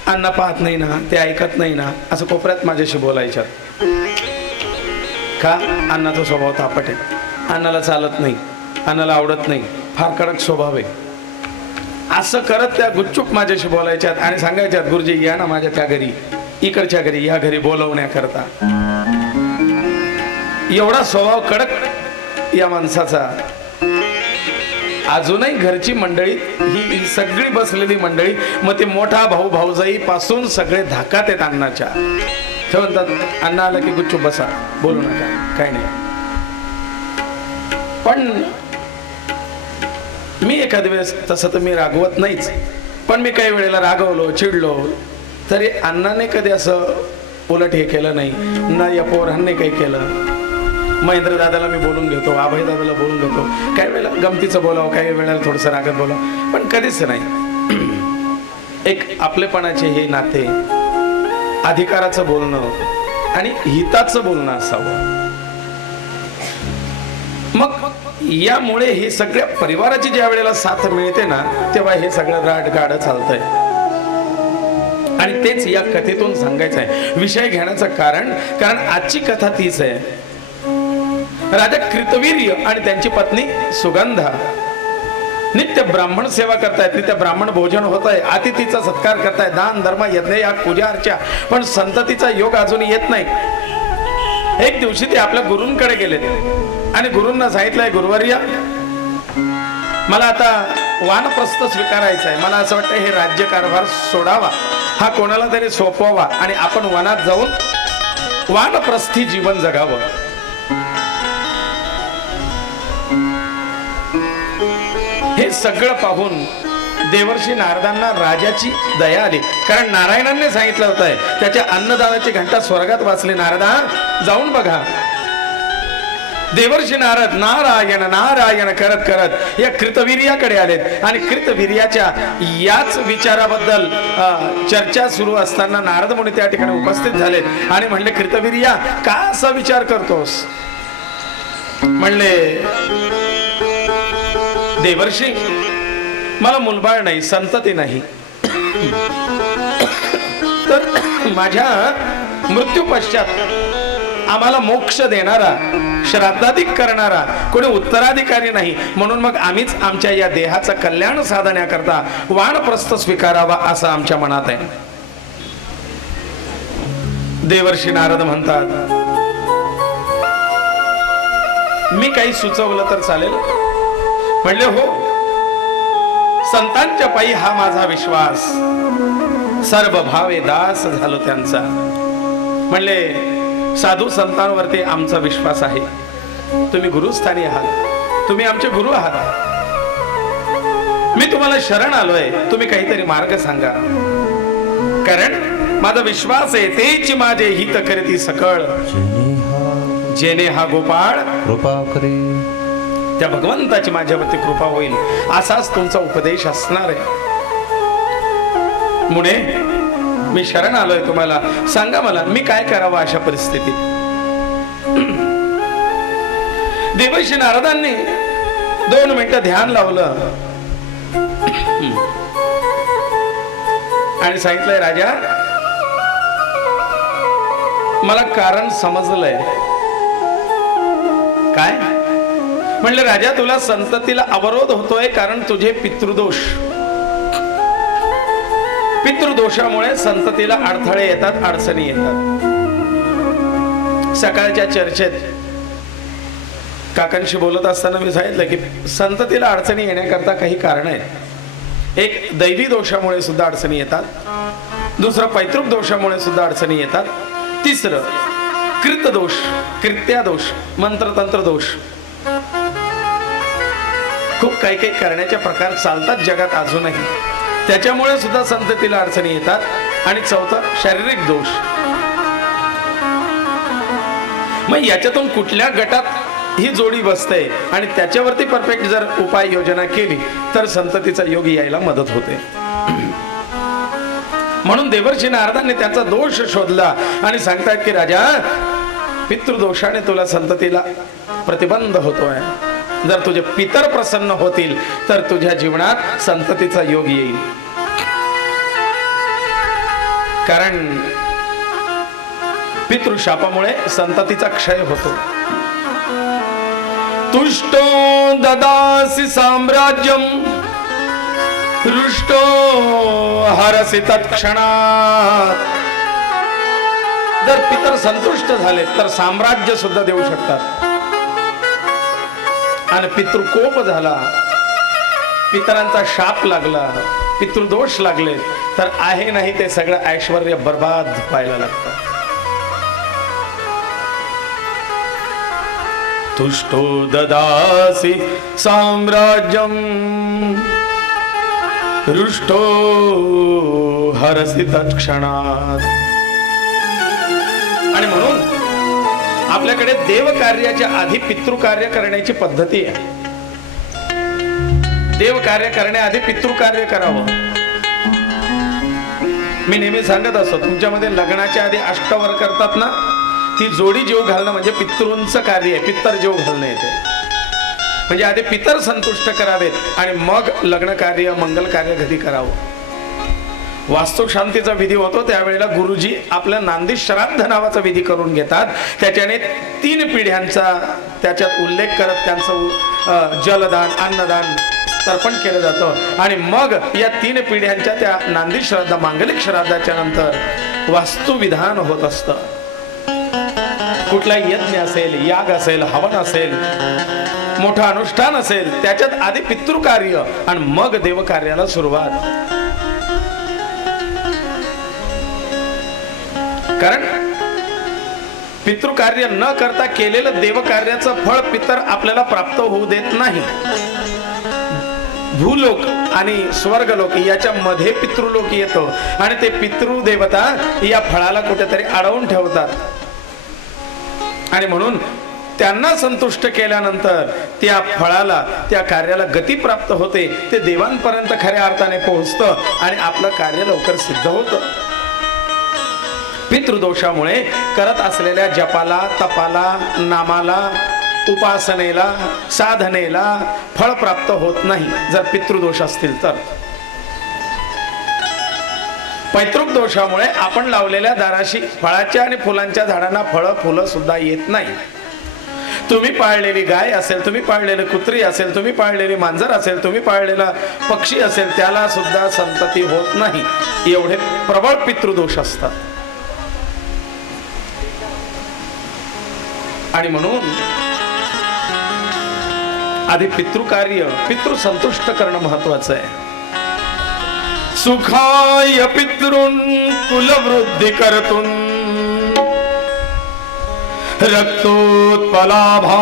अण्णा पाहत नाही ना, ते ऐकत नाही ना, असं कोपऱ्यात माझ्याशी बोलायच्या. का? अण्णाचा स्वभाव तापट आहे, अण्णाला चालत नाही, अण्णाला आवडत नाही, फार कडक स्वभाव आहे, असं करत त्या गुपचूप माझ्याशी बोलायच्यात आणि सांगायच्यात, गुरुजी या ना माझ्या त्या घरी, इकडच्या घरी, या घरी बोलवण्याकरता. एवढा स्वभाव कडक या माणसाचा. अजूनही घरची मंडळी ही सगळी बसलेली मंडळी, मग ते मोठा भाऊ भाऊजाई पासून सगळे धाकात आहेत अण्णाच्या. ते म्हणतात अण्णा आला की गुच्चूप बसा, बोलू नका, काही नाही. पण मी एखाद्या वेळेस, तसं तर मी रागवत नाहीच, पण मी काही वेळेला रागवलो, चिडलो, तरी अण्णाने कधी असं उलट हे केलं नाही ना, या पोरांनी काही केलं. महेंद्र दादाला मी बोलून घेतो, अभय दादाला बोलून घेतो, काही वेळेला गमतीचं बोलावं, काही वेळेला थोडंसं रागत बोलावं, पण कधीच नाही. एक आपलेपणाचे हे नाते, अधिकाराचं बोलणं आणि हिताचं बोलणं असावं. मग यामुळे हे सगळ्या परिवाराची ज्या वेळेला साथ मिळते ना, तेव्हा हे सगळं राट गाडं चालतंय. आणि तेच या कथेतून सांगायचं आहे. विषय घेण्याचं कारण आजची कथा तीच आहे. राजा कृतवीर्य आणि त्यांची पत्नी सुगंधा नित्य ब्राह्मण सेवा करतायत, नित्य ब्राह्मण भोजन होत आहे, अतिथीचा सत्कार करतायत, दान धर्म यज्ञ या पूजा अर्चा, पण संततीचा योग अजून येत नाही. एक दिवशी ते आपल्या गुरूंकडे गेलेत आणि गुरूंना सांगितलंय, गुरुवर्य मला आता वानप्रस्थ स्वीकारायचं आहे, मला असं वाटतं हे राज्यकारभार सोडावा, हा कोणाला तरी सोपवावा आणि आपण वनात जाऊन वानप्रस्थी जीवन जगावं. हे सगळं पाहून देवर्षी नारदांना राजाची दया आली, कारण नारायणांनी सांगितलं होतं त्याच्या अन्नदानाची घंटा स्वर्गात वाजली, नारदा जाऊन बघा. देवर्षी नारद नारायण नारायण करत करत या कृतवीर्याकडे आलेत आणि कृतवीर्याच्या याच विचाराबद्दल चर्चा सुरू असताना नारद मुनी त्या ठिकाणी उपस्थित झालेत आणि म्हणले, कृतवीर्या का असा विचार करतोस? म्हणले, देवर्षी मला मुलबाळ नाही, संतती नाही, तर माझ्या मृत्यू पश्चात आम्हाला मोक्ष देणारा, श्राद्धाधिक करणारा कोणी उत्तराधिकारी नाही, म्हणून मग आम्हीच आमच्या या देहाचं कल्याण साधण्याकरता वानप्रस्थ स्वीकारावा असं आमच्या मनात आहे. देवर्षी नारद म्हणतात, मी काही सुचवलं तर चालेल? म्हणले, हो, संतांच्या पायी हा माझा विश्वास, सर्व भावे दास झालो त्यांचा. म्हणले, साधू संतांवरती आमचा विश्वास आहे, तुम्ही गुरुस्थानी आहात, तुम्ही आमचे गुरु आहात, मी तुम्हाला शरण आलोय, तुम्ही काहीतरी मार्ग सांगा, कारण माझा विश्वास आहे तेच माझे हित करती सकळ, जेने हा गोपाळ कृपा करे, त्या भगवंताची माझ्यावरती कृपा होईल असाच तुमचा उपदेश असणार आहे. मुने, मी शरण आलोय तुम्हाला, सांगा मला मी काय करावं अशा परिस्थितीत. देवर्षी नारदांनी 2 मिनिटं ध्यान लावलं आणि सांगितलंय, राजा मला कारण समजलंय. काय? म्हणले, राजा तुला संततीला अवरोध होतोय कारण तुझे पितृदोष, पितृदोषामुळे संततीला अडथळे येतात, अडचणी येतात. सकाळच्या चर्चेत काकांशी बोलत असताना मी सांगितलं की संततीला अडचणी येण्याकरता काही कारण आहेत. एक दैवी दोषामुळे सुद्धा अडचणी येतात, दुसरं पैतृक दोषामुळे सुद्धा अडचणी येतात, तिसरं कृत दोष, कृत्या दोष, मंत्रतंत्र दोष, खूप काही काही करण्याचे प्रकार चालतात जगात अजूनही, त्याच्यामुळे सुद्धा संततीला अडचणी येतात. आणि चौथं शारीरिक दोष. मग याच्यातून कुठल्या गटात ही जोडी बसते आणि त्याच्यावरती परफेक्ट जर उपाय योजना केली तर संततीचा योग यायला मदत होते. म्हणून देवर्षी नारदांनी त्याचा दोष शोधला आणि सांगतात की राजा, पितृदोषाने तुला संततीला प्रतिबंध होतोय. जर तुझे पितर प्रसन्न होतील तर तुझ्या जीवनात संततीचा योग येईल. कारण पितृशापामुळे संततीचा क्षय होतो. तुष्टो ददासि साम्राज्यम हृष्टो हरसि तत्क्षणात. जर पितर संतुष्ट झाले तर साम्राज्य सुद्धा देऊ शकतात. आणि पितृकोप झाला, पितरांचा शाप लागला, पितृदोष लागले तर आहे नाही ते सगळं ऐश्वर्य बर्बाद व्हायला लागतं. तुष्टो ददासि साम्राज्यम हृष्टो हरसि तत्क्षणात. आणि म्हणून आपल्याकडे देव कार्याच्या आधी पितृकार्य करण्याची पद्धती आहे. देव कार्य करण्याआधी पितृकार्य करावं. मी नेहमी सांगत असतो, तुमच्यामध्ये लग्नाच्या आधी अष्टवर करतात ना, ती जोडी जीव घालणं म्हणजे पितृंचं कार्य आहे. पित्तर जीव घालणं येते. म्हणजे आधी पितर संतुष्ट करावेत आणि मग लग्न कार्य, मंगल कार्य घरी करावं. वास्तू शांतीचा विधी होतो त्यावेळेला गुरुजी आपल्या नांदी श्राद्ध नावाचा विधी करून घेतात. त्याच्याने 3 पिढ्यांचा त्याच्यात उल्लेख करत त्यांचं जलदान, अन्नदान, तर्पण केलं जातं. आणि मग या 3 पिढ्यांच्या त्या नांदी श्राद्ध, मांगलिक श्राद्धाच्या नंतर वास्तुविधान होत असतं. कुठलाही यज्ञ असेल, याग असेल, हवन असेल, मोठं अनुष्ठान असेल, त्याच्यात आधी पितृकार्य आणि मग देवकार्याला सुरुवात. कारण पितृकार्य न करता केलेलं देवकार्याचं फळ पितर आपल्याला प्राप्त होऊ देत नाही. भूलोक आणि स्वर्गलोक याच्या मध्ये पितृलोक येतो आणि ते पितृदेवता या फळाला कुठेतरी अडवून ठेवतात. आणि म्हणून त्यांना संतुष्ट केल्यानंतर त्या फळाला, त्या कार्याला गती प्राप्त होते. ते देवांपर्यंत खऱ्या अर्थाने पोहोचतं आणि आपलं कार्य लवकर सिद्ध होतं. पितृदोषामुळे करत असलेल्या जपाला, तपाला, नामाला, उपासनेला, साधनेला फळ प्राप्त होत नाही जर पितृदोष असतील तर. पैतृक दोषामुळे आपण लावलेल्या दाराशी फळाच्या आणि फुलांच्या झाडांना फळं, फुलं सुद्धा येत नाही. तुम्ही पाळलेली गाय असेल, तुम्ही पाळलेली कुत्री असेल, तुम्ही पाळलेली मांजर असेल, तुम्ही पाळलेला पक्षी असेल, त्याला सुद्धा संतती होत नाही. एवढे प्रबळ पितृदोष असतात. आणि म्हणून आधी पितृकार्य, पितृसंतुष्ट करणं महत्वाचं आहे. सुखाय पितृन् कुलवृद्धी कर्तुं रक्तोत्पलाभां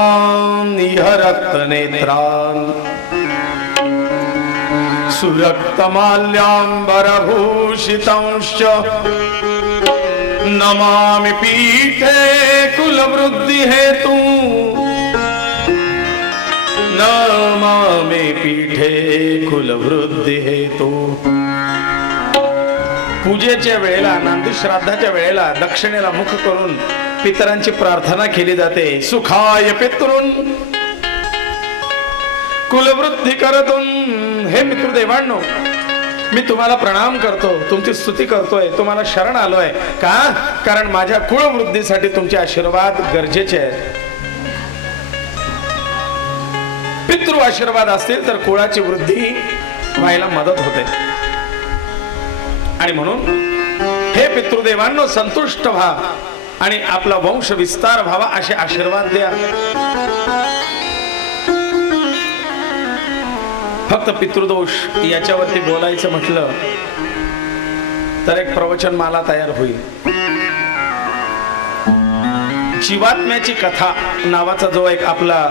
इह रक्तनेत्रान् सुरक्तमाल्याम्बरभूषितांश्च नमामि पीठे कुलवृद्धि हेतु नमामि पीठे कुलवृद्धि हेतु. पूजेच्या वेळेला, नांदी श्राद्धाच्या वेळेला दक्षिणेला मुख करून पितरांची प्रार्थना केली जाते. सुखाय पितृन् कुलवृद्धी करतुं. हे पितृदेवांनो, मी तुम्हाला प्रणाम करतो, तुमची स्तुती करतोय, तुम्हाला शरण आलोय. का? कारण माझ्या कुळवृद्धीसाठी तुमचे आशीर्वाद गरजेचे आहेत. पितृ आशीर्वाद असतील तर कुळाची वृद्धी व्हायला मदत होते. आणि म्हणून हे पितृदेवांनो, संतुष्ट व्हा आणि आपला वंश विस्तार व्हावा असे आशीर्वाद द्या. फक्त पितृदोष याच्यावरती बोलायचं म्हटलं तर एक प्रवचन माला तयार होईल. जीवात्म्याची कथा नावाचा जो एक आपला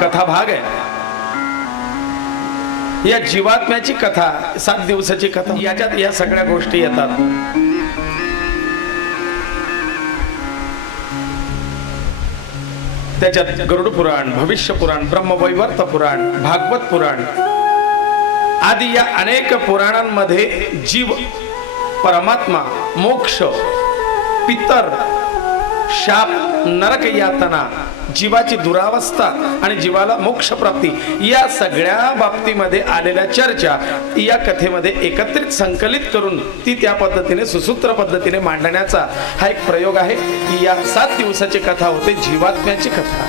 कथा भाग आहे, या जीवात्म्याची कथा 7 दिवसाची कथा, याच्यात या सगळ्या गोष्टी येतात. त्याच्यात गरुड पुराण, भविष्य पुराण, ब्रह्मवैवर्त पुराण, भागवत पुराण आदी या अनेक पुराणांमध्ये जीव, परमात्मा, मोक्ष, पितर, शाप, नरक यातना, जीवाची दुरावस्था आणि जीवाला मोक्ष प्राप्ती या सगळ्या बाबतीमध्ये आलेल्या चर्चा या कथेमध्ये एकत्रित संकलित करून ती त्या पद्धतीने सुसूत्र पद्धतीने मांडण्याचा हा एक प्रयोग आहे. या 7 दिवसाची कथा होते जीवात्म्याची कथा.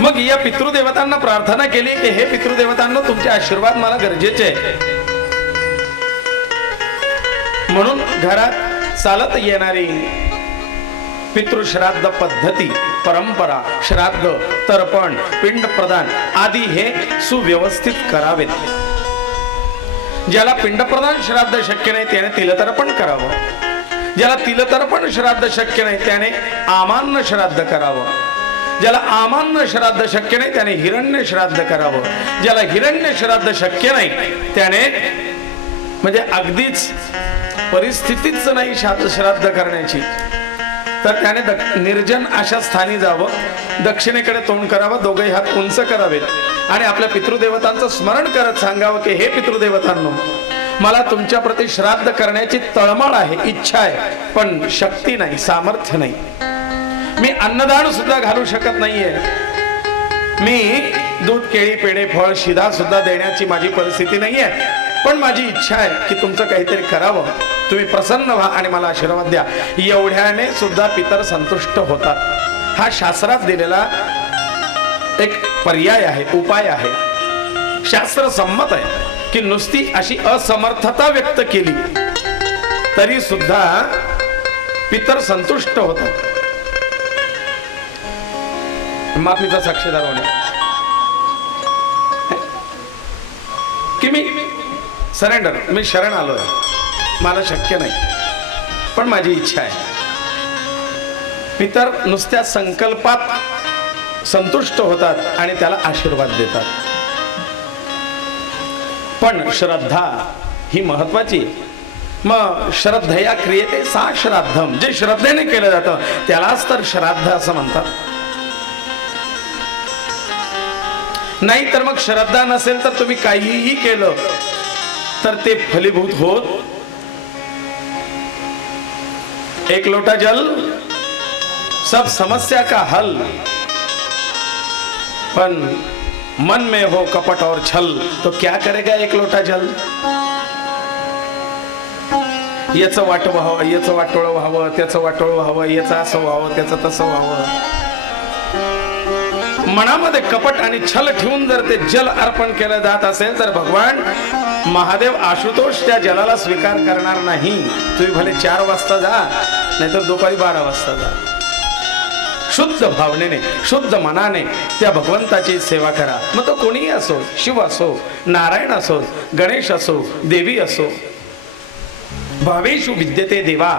मग या पितृदेवतांना प्रार्थना केली की हे पितृदेवतांना तुमचे आशीर्वाद मला गरजेचे आहे. म्हणून घरात चालत येणारी पितृश्राद्ध पद्धती, परंपरा, श्राद्ध, तर्पण, पिंड प्रदान आदी हे सुव्यवस्थित करावेत. ज्याला पिंडप्रदान श्राद्ध शक्य नाही त्याने तिलतर्पण करावं. ज्याला तिलतर्पण श्राद्ध शक्य नाही त्याने आमान्न श्राद्ध करावं. ज्याला आमान्न श्राद्ध शक्य नाही त्याने हिरण्य श्राद्ध करावं. ज्याला हिरण्य श्राद्ध शक्य नाही त्याने म्हणजे अगदीच परिस्थितीच नाही श्राद्ध करण्याची तर त्याने निर्जन अशा स्थानी जावं, दक्षिणेकडे तोंड करावं, दोघेही हात उंच करावेत आणि आपल्या पितृदेवतांचं स्मरण करत सांगावं की हे पितृदेवतांनो, मला तुमच्या प्रती श्राद्ध करण्याची तळमळ आहे, इच्छा आहे, पण शक्ती नाही, सामर्थ्य नाही. मी अन्नदान सुद्धा घालू शकत नाहीये. मी दूध, केळी, पेढे, फळ, शिधा सुद्धा देण्याची माझी परिस्थिती नाहीये, पण माझी इच्छा आहे की तुमचं काहीतरी करावं, तुम्ही प्रसन्न व्हा आणि मला आशीर्वाद द्या. एवढ्याने सुद्धा पितर संतुष्ट होतात. हा शास्त्रात दिलेला एक पर्याय आहे, उपाय आहे, शास्त्र संमत आहे की नुसती अशी असमर्थता व्यक्त केली तरी सुद्धा पितर संतुष्ट होतात. माफीचा साक्षीदार होणे की मी सरेंडर, मी शरण आलोय, मला शक्य नाही पण माझी इच्छा आहे. पितर नुसत्या संकल्पात संतुष्ट होतात आणि त्याला आशीर्वाद देतात. पण श्रद्धा ही महत्वाची. मग श्रद्धया क्रियते सा श्राद्धम, जे श्रद्धेने केलं जातं त्यालाच तर श्राद्ध असं म्हणतात. नाही तर मग श्रद्धा नसेल तर तुम्ही काहीही केलं तर ते फलीभूत होत. एक लोटा जल सब समस्या का हल, पण मन में हो कपट और छल तो क्या करेगा एक लोटा जल. याचं वाट व्हावं, याचं वाटोळ व्हावं, त्याचं वाटोळ व्हावं, याचं असं व्हावं, त्याचं तसं व्हावं. मनामध्ये कपट आणि छल ठेवून जर ते जल अर्पण केलं जात असेल तर भगवान महादेव आशुतोष त्या जलाला स्वीकार करणार नाही. तुम्ही भले 4 वाजता जा नाहीतर दुपारी 12 वाजता जा. शुद्ध भावनेने, शुद्ध मनाने त्या भगवंताची सेवा करा. मग तो कोणीही असो, शिव असो, नारायण असो, गणेश असो, देवी असो. भावेषु विद्यते देवा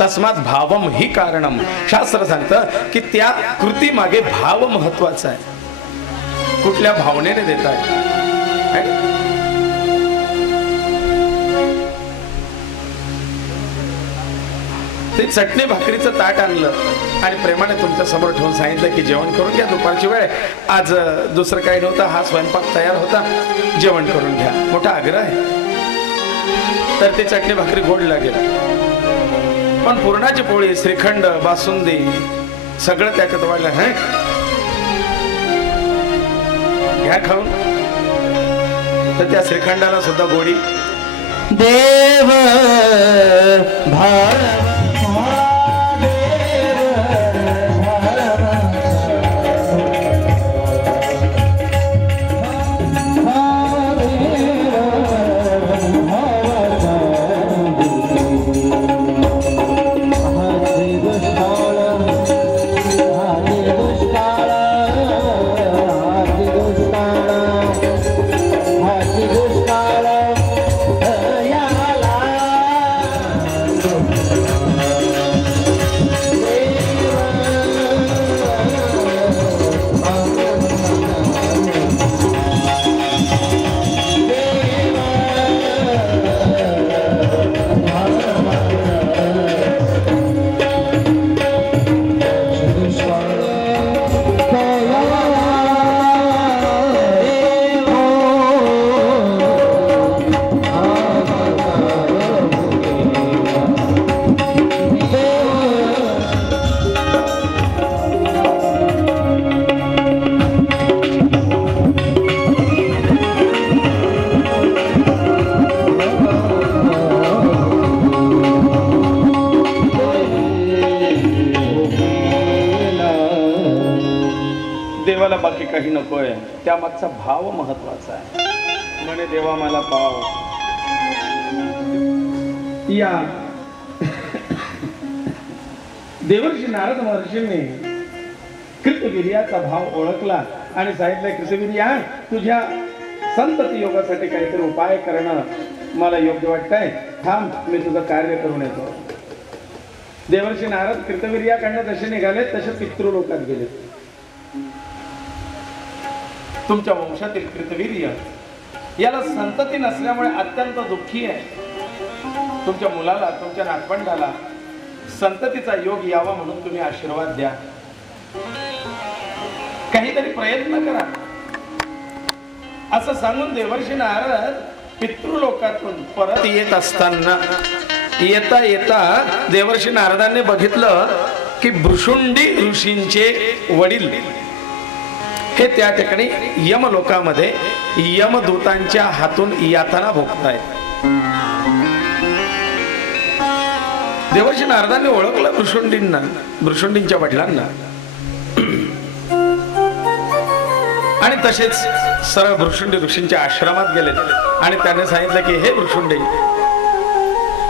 तस्मात भावम ही कारणम. शास्त्र सांगतं की त्या कृती मागे भाव महत्वाचा आहे. कुठल्या भावनेने देताय. ते चटणी भाकरीचं ताट आणलं आणि प्रेमाने तुमच्या समोर ठेवून सांगितलं की जेवण करून घ्या, दुपारची वेळ, आज दुसरं काही नव्हतं, हा स्वयंपाक तयार होता, जेवण करून घ्या. मोठा आग्रह आहे तर ते चटणी भाकरी गोड लागेल. पण पुरणाची पोळी, श्रीखंड, बासुंदी सगळं त्याच्यात वाढलं. हे घ्या खाऊन. तर त्या श्रीखंडाला सुद्धा गोडी. देव भाव दुष्काळ काही नकोय, त्यामागचा भाव महत्वाचा आहे. म्हणे देवा मला पाव. या देवर्षी नारद महर्षींनी कृतवीर्याचा भाव ओळखला आणि सांगितलं, कृतवीर्या तुझ्या संतती योगासाठी काहीतरी उपाय करणं मला योग्य वाटतंय, थांब मी तुझं कार्य करून येतो. देवर्षी नारद कृतवीर्याकडनं जसे निघाले तसे पितृलोकात गेले. तुमच्या वंशातील कृतवीर्य याला संतती नसल्यामुळे अत्यंत दुःखी आहे. तुमच्या मुलाला, तुमच्या नातवंडाला संततीचा योग यावा म्हणून तुम्ही आशीर्वाद द्या, काहीतरी प्रयत्न करा असं सांगून देवर्षी नारद पितृलोकातून परत येत असताना येता येता देवर्षी नारदांनी बघितलं की भृशुंडी ऋषींचे वडील हे त्या ठिकाणी यमलोकामध्ये यमदूतांच्या हातून यातना भोगतायत. देवर्षी नारदांनी ओळखलं भृशुंडींना, भृशुंडींच्या वडिलांना, आणि तसेच सरळ भृशुंडी ऋषींच्या आश्रमात गेले आणि त्याने सांगितलं की हे भृशुंडी,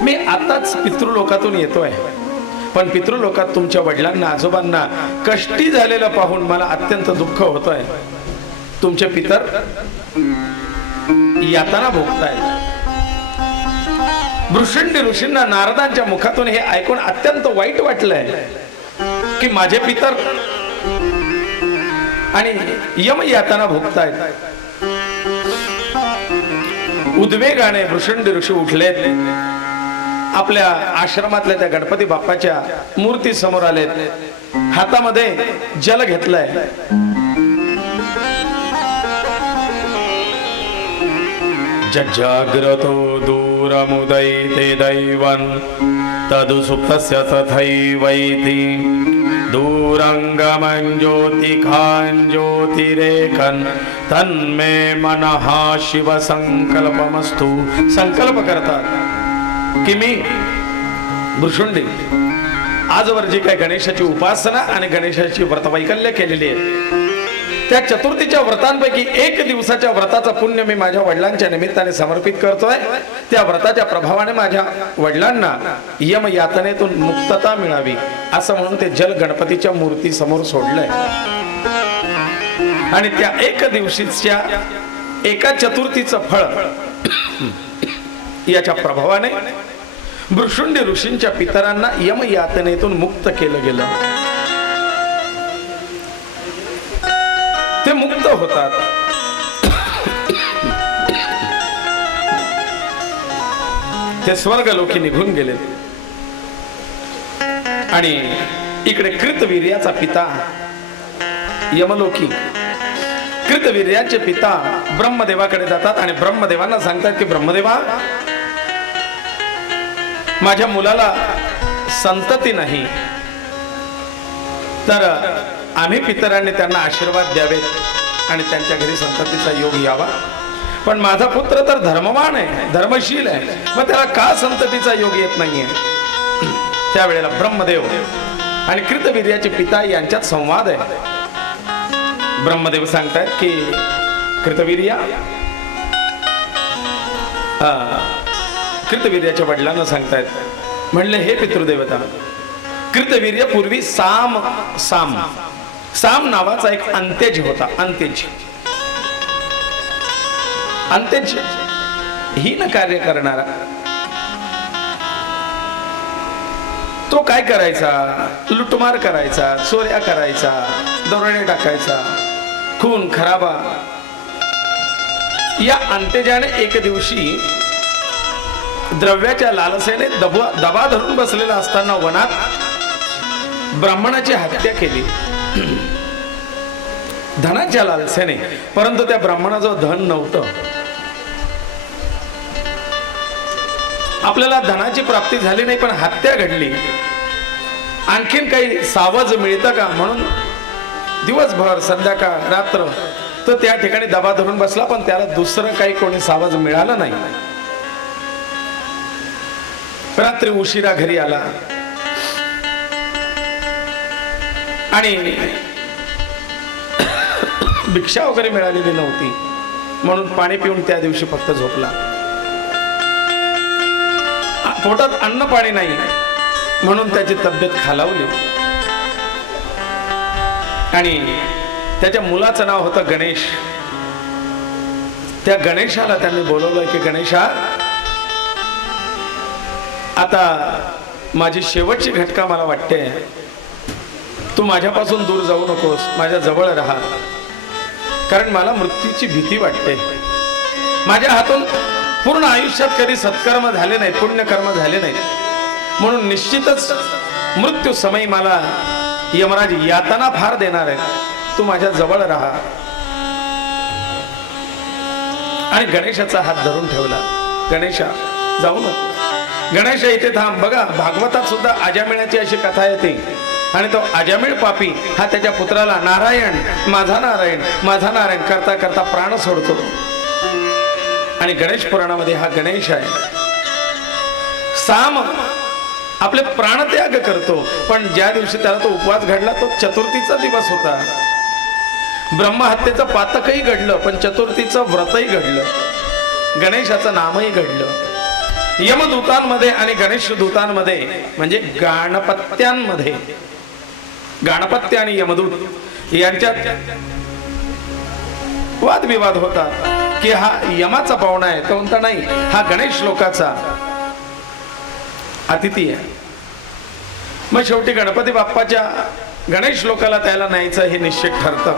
मी आताच पितृलोकातून येतोय, पण पितृलोकात तुमच्या वडिलांना, आजोबांना कष्टी झालेलं पाहून मला अत्यंत दुःख होतंय. तुमचे पितर यातना भोगतायत. भृशुंडी ऋषींना नारदांच्या मुखातून हे ऐकून अत्यंत वाईट वाटलंय की माझे पितर आणि यम यातना भोगतायत. उद्वेगाने भृशुंडी ऋषी उठलेत, आपल्या आश्रमातल्या त्या गणपती बाप्पाच्या मूर्ती समोर आलेत, हातामध्ये जल घेतलंय. जज्जाग्रतो दूरमुदयते दैवं तदुसुप्तस्य तथैवैति दूरंगमं ज्योतिखां ज्योतिरेखं तन्मे मनः शिव संकल्पमस्तु. संकल्प करतात की मी भृशुंडी आजवर जी काही गणेशाची उपासना आणि गणेशाची व्रतवैकल्य केलेली आहे, त्या चतुर्थीच्या व्रतांपैकी एक दिवसाच्या व्रताचं पुण्य मी माझ्या वडिलांच्या निमित्ताने समर्पित करतोय. त्या व्रताच्या प्रभावाने माझ्या वडिलांना यम यातनेतून मुक्तता मिळावी असं म्हणून ते जल गणपतीच्या मूर्ती समोर सोडलंय. आणि त्या एक दिवशीच्या एका चतुर्थीचं फळ याच्या प्रभावाने भृशुंडी ऋषींच्या पितरांना यम यातनेतून मुक्त केलं गेलं. ते मुक्त होतात. ते स्वर्गलोकी निघून गेले. आणि इकडे कृतवीर्याचा पिता यमलोकी, कृतवीर्याचे पिता ब्रह्मदेवाकडे जातात आणि ब्रह्मदेवांना सांगतात की ब्रह्मदेवा, माझ्या मुलाला संतती नाही, तर आम्ही पितरांनी त्यांना आशीर्वाद द्यावेत आणि त्यांच्या घरी संततीचा योग यावा. पण माझा पुत्र तर धर्मवान आहे, धर्मशील आहे, मग त्याला का संततीचा योग येत नाहीये. त्यावेळेला ब्रह्मदेव आणि कृतवीर्याचे पिता यांच्यात संवाद आहे. ब्रह्मदेव सांगतायत की कृतवीर्या, कृतवीर्याच्या वडिलांना सांगतायत, म्हणले हे पितृदेवता, कृतवीर्य पूर्वी साम साम साम नावाचा एक अंत्यज होता. अंत्यज हीन कार्य करणारा. तो काय करायचा? लुटमार करायचा, चोऱ्या करायचा, दरोडे टाकायचा, खून खराबा. या अंत्यजाने एक दिवशी द्रव्याच्या लालसेने दबा धरून बसलेला असताना वनात ब्राह्मणाची हत्या केली धनाच्या लालसेने. परंतु त्या ब्राह्मणाजवळ धन नव्हतं. आपल्याला धनाची प्राप्ती झाली नाही, पण हत्या घडली. आणखीन काही सावज मिळतं का म्हणून दिवसभर, संध्याकाळ, रात्र तो त्या ठिकाणी दबा धरून बसला, पण त्याला दुसरं काही कोणी सावज मिळालं नाही. रात्री उशिरा घरी आला आणि भिक्षा वगैरे मिळालेली नव्हती, म्हणून पाणी पिऊन त्या दिवशी फक्त झोपला. पोटात अन्न पाणी नाही म्हणून त्याची तब्येत खालावली. आणि त्याच्या मुलाचं नाव होतं गणेश. त्या गणेशाला त्यांनी बोलवलं की गणेशा, आता माझी शेवटची घटका मला वाटते, तू माझ्यापासून दूर जाऊ नकोस, माझ्या जवळ राहा, कारण मला मृत्यूची भीती वाटते. माझ्या हातून पूर्ण आयुष्यात कधी सत्कर्म झाले नाहीत, पुण्यकर्म झाले नाहीत, म्हणून निश्चितच मृत्यू समयी मला यमराज यातना फार देणार आहे, तू माझ्या जवळ राहा. आणि गणेशाचा हात धरून ठेवला. गणेशा जाऊ नको, गणेशा इथे थांब. बघा भागवतात सुद्धा अजामिळाची अशी कथा येते, आणि तो अजामिळ पापी हा त्याच्या पुत्राला नारायण माझा नारायण माझा नारायण करता करता प्राण सोडतो. आणि गणेश पुराणामध्ये हा गणेश आहे. साम आपले प्राणत्याग करतो, पण ज्या दिवशी त्याला तो उपवास घडला तो चतुर्थीचा दिवस होता. ब्रह्महत्येचं पातकही घडलं, पण चतुर्थीचं व्रतही घडलं, गणेशाचं नामही घडलं. यमदूतांमध्ये आणि गणेश दूतांमध्ये म्हणजे गणपत्यांमध्ये, गणपत्य आणि यमदूत यांच्यात वादविवाद होता की हा यमाचा पाहुणा आहे, तो म्हणता नाही हा गणेश लोकाचा अतिथी आहे. मग शेवटी गणपती बाप्पाच्या गणेश लोकाला त्याला न्यायचं हे निश्चित ठरतं.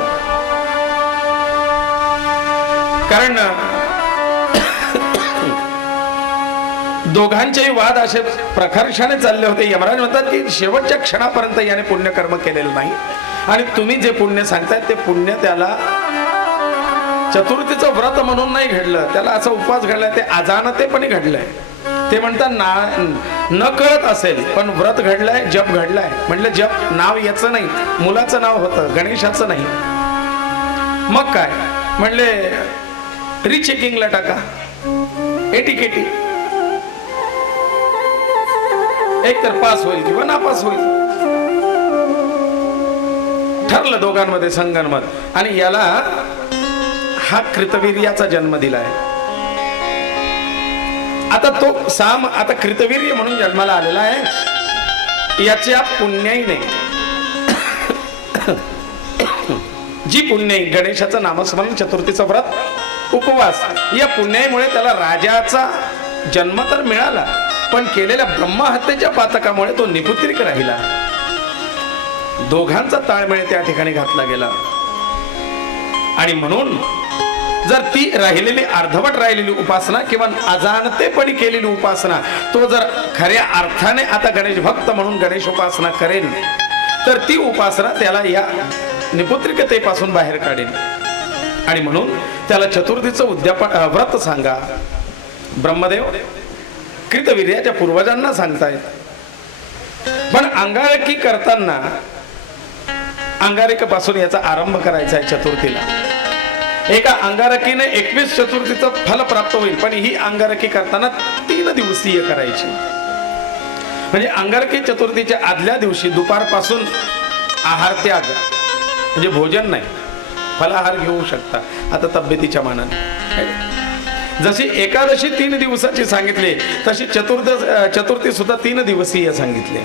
कारण दोघांचेही वाद असे प्रकर्षाने चालले होते. यमराज म्हणतात की शेवटच्या क्षणापर्यंत याने पुण्यकर्म केलेलं नाही, आणि तुम्ही जे पुण्य सांगताय ते पुण्य त्याला चतुर्थीचं व्रत म्हणून नाही घडलं, त्याला असं उपवास घडलाय ते अजाणतेपणे घडलंय. ते म्हणतात न कळत असेल, पण व्रत घडलंय, जप घडलाय. म्हटलं जप नाव याचं नाही, मुलाचं नाव होतं, गणेशाचं नाही. मग काय म्हणले, रिचेकिंगला टाका, एटीकेटी, एक तर पास होईल किंवा नापास होईल. ठरलं दोघांमध्ये संगनमत. आणि याला हा कृतवीर्याचा जन्म दिलाय. आता तो साम आता कृतवीर्य म्हणून जन्माला आलेला आहे. याच्या पुण्याईने जी पुण्याई गणेशाचं नामस्मरण, चतुर्थीचं व्रत, उपवास, या पुण्याईमुळे त्याला राजाचा जन्म तर मिळाला, पण केलेल्या ब्रह्महत्येच्या पातकामुळे तो निपुत्रिक राहिला. दोघांचा ताळमेळ त्या ठिकाणी घातला गेला. आणि म्हणून जर ती राहिलेली अर्धवट राहिलेली उपासना किंवा अजाणतेपणी केलेली उपासना, तो जर खऱ्या अर्थाने आता गणेश भक्त म्हणून गणेश उपासना करेल, तर ती उपासना त्याला या निपुत्रिकतेपासून बाहेर काढेल. आणि म्हणून त्याला चतुर्थीचं उद्यापन व्रत सांगा. ब्रह्मदेव कृतवीर्याच्या पूर्वजांना सांगतायत. पण अंगारकी करताना अंगारकीपासून याचा आरंभ करायचा आहे. चतुर्थीला एका अंगारकीने 21 चतुर्थीचं फल प्राप्त होईल, पण ही अंगारकी करताना 3 दिवसीय करायची. म्हणजे अंगारकी चतुर्थीच्या आदल्या दिवशी दुपारपासून आहार त्याग, म्हणजे भोजन नाही, फलाहार घेऊ शकता आता तब्येतीच्या मानाने. जशी एकादशी 3 दिवसाची सांगितली, तशी चतुर्थी सुद्धा 3 दिवसीय सांगितले.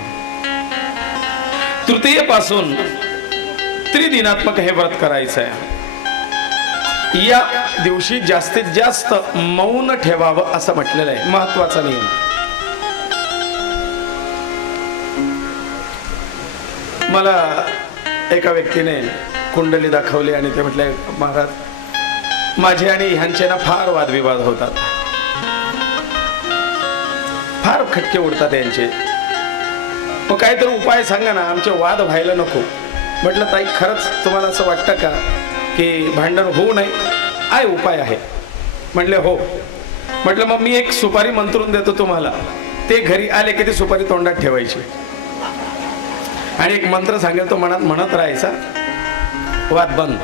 तृतीय पासून त्रिदिनात्मक हे व्रत करायचं आहे. या दिवशी जास्तीत जास्त मौन ठेवावं असं म्हटलेलं आहे. महत्वाचा नियम. मला एका व्यक्तीने कुंडली दाखवली आणि ते म्हटले, महाराज माझे आणि ह्यांचे ना फार वादविवाद होतात, फार खटके उडतात यांचे, मग काहीतरी उपाय सांगा ना, आमचे वाद व्हायला नको. म्हटलं ताई खरंच तुम्हाला असं वाटतं का की भांडण होऊ नये? आहे उपाय आहे. म्हटले हो. म्हटलं मग मी एक सुपारी मंत्रून देतो तुम्हाला, ते घरी आले की ती सुपारी तोंडात ठेवायची आणि एक मंत्र सांगेल तो मनात म्हणत राहायचा, वाद बंद.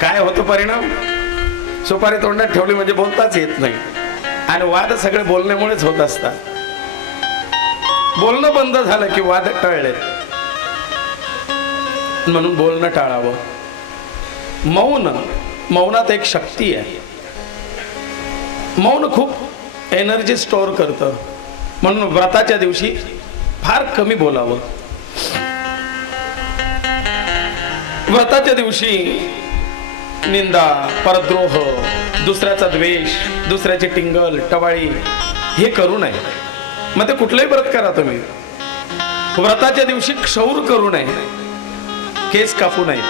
काय होतो परिणाम? सुपारी तोंडात ठेवली म्हणजे बोलताच येत नाही, आणि वाद सगळे बोलण्यामुळेच होत असतात. बोलणं बंद झालं की वाद टळले. म्हणून बोलणं टाळावं. मौनात एक शक्ती आहे. मौन खूप एनर्जी स्टोअर करतं. म्हणून व्रताच्या दिवशी फार कमी बोलावं. व्रताच्या दिवशी निंदा, परद्रोह, दुसऱ्याचा द्वेष, दुसऱ्याची टिंगल टवाळी हे करू नये. मग ते कुठलंही व्रत करा तुम्ही. व्रताच्या दिवशी क्षौर करू नये, केस कापू नये.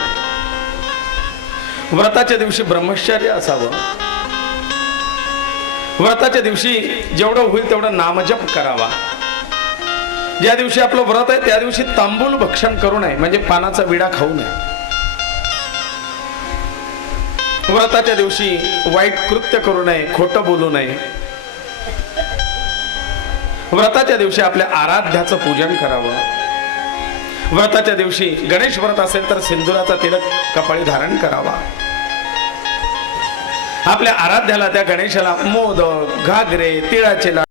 व्रताच्या दिवशी ब्रह्मचर्य असावं. व्रताच्या दिवशी जेवढं होईल तेवढं नामजप करावा. ज्या दिवशी आपलं व्रत आहे त्या दिवशी तांबूल भक्षण करू नये, म्हणजे पानाचा विडा खाऊ नये. व्रताच्या दिवशी वाईट कृत्य करू नये, खोटं बोलू नये. व्रताच्या दिवशी आपल्या आराध्याचं पूजन करावं. व्रताच्या दिवशी गणेश व्रत असेल तर सिंदुराचा तिलक कपाळी धारण करावा. आपल्या आराध्याला, त्या गणेशाला मोदक, घागरे, तिळाचे लाडू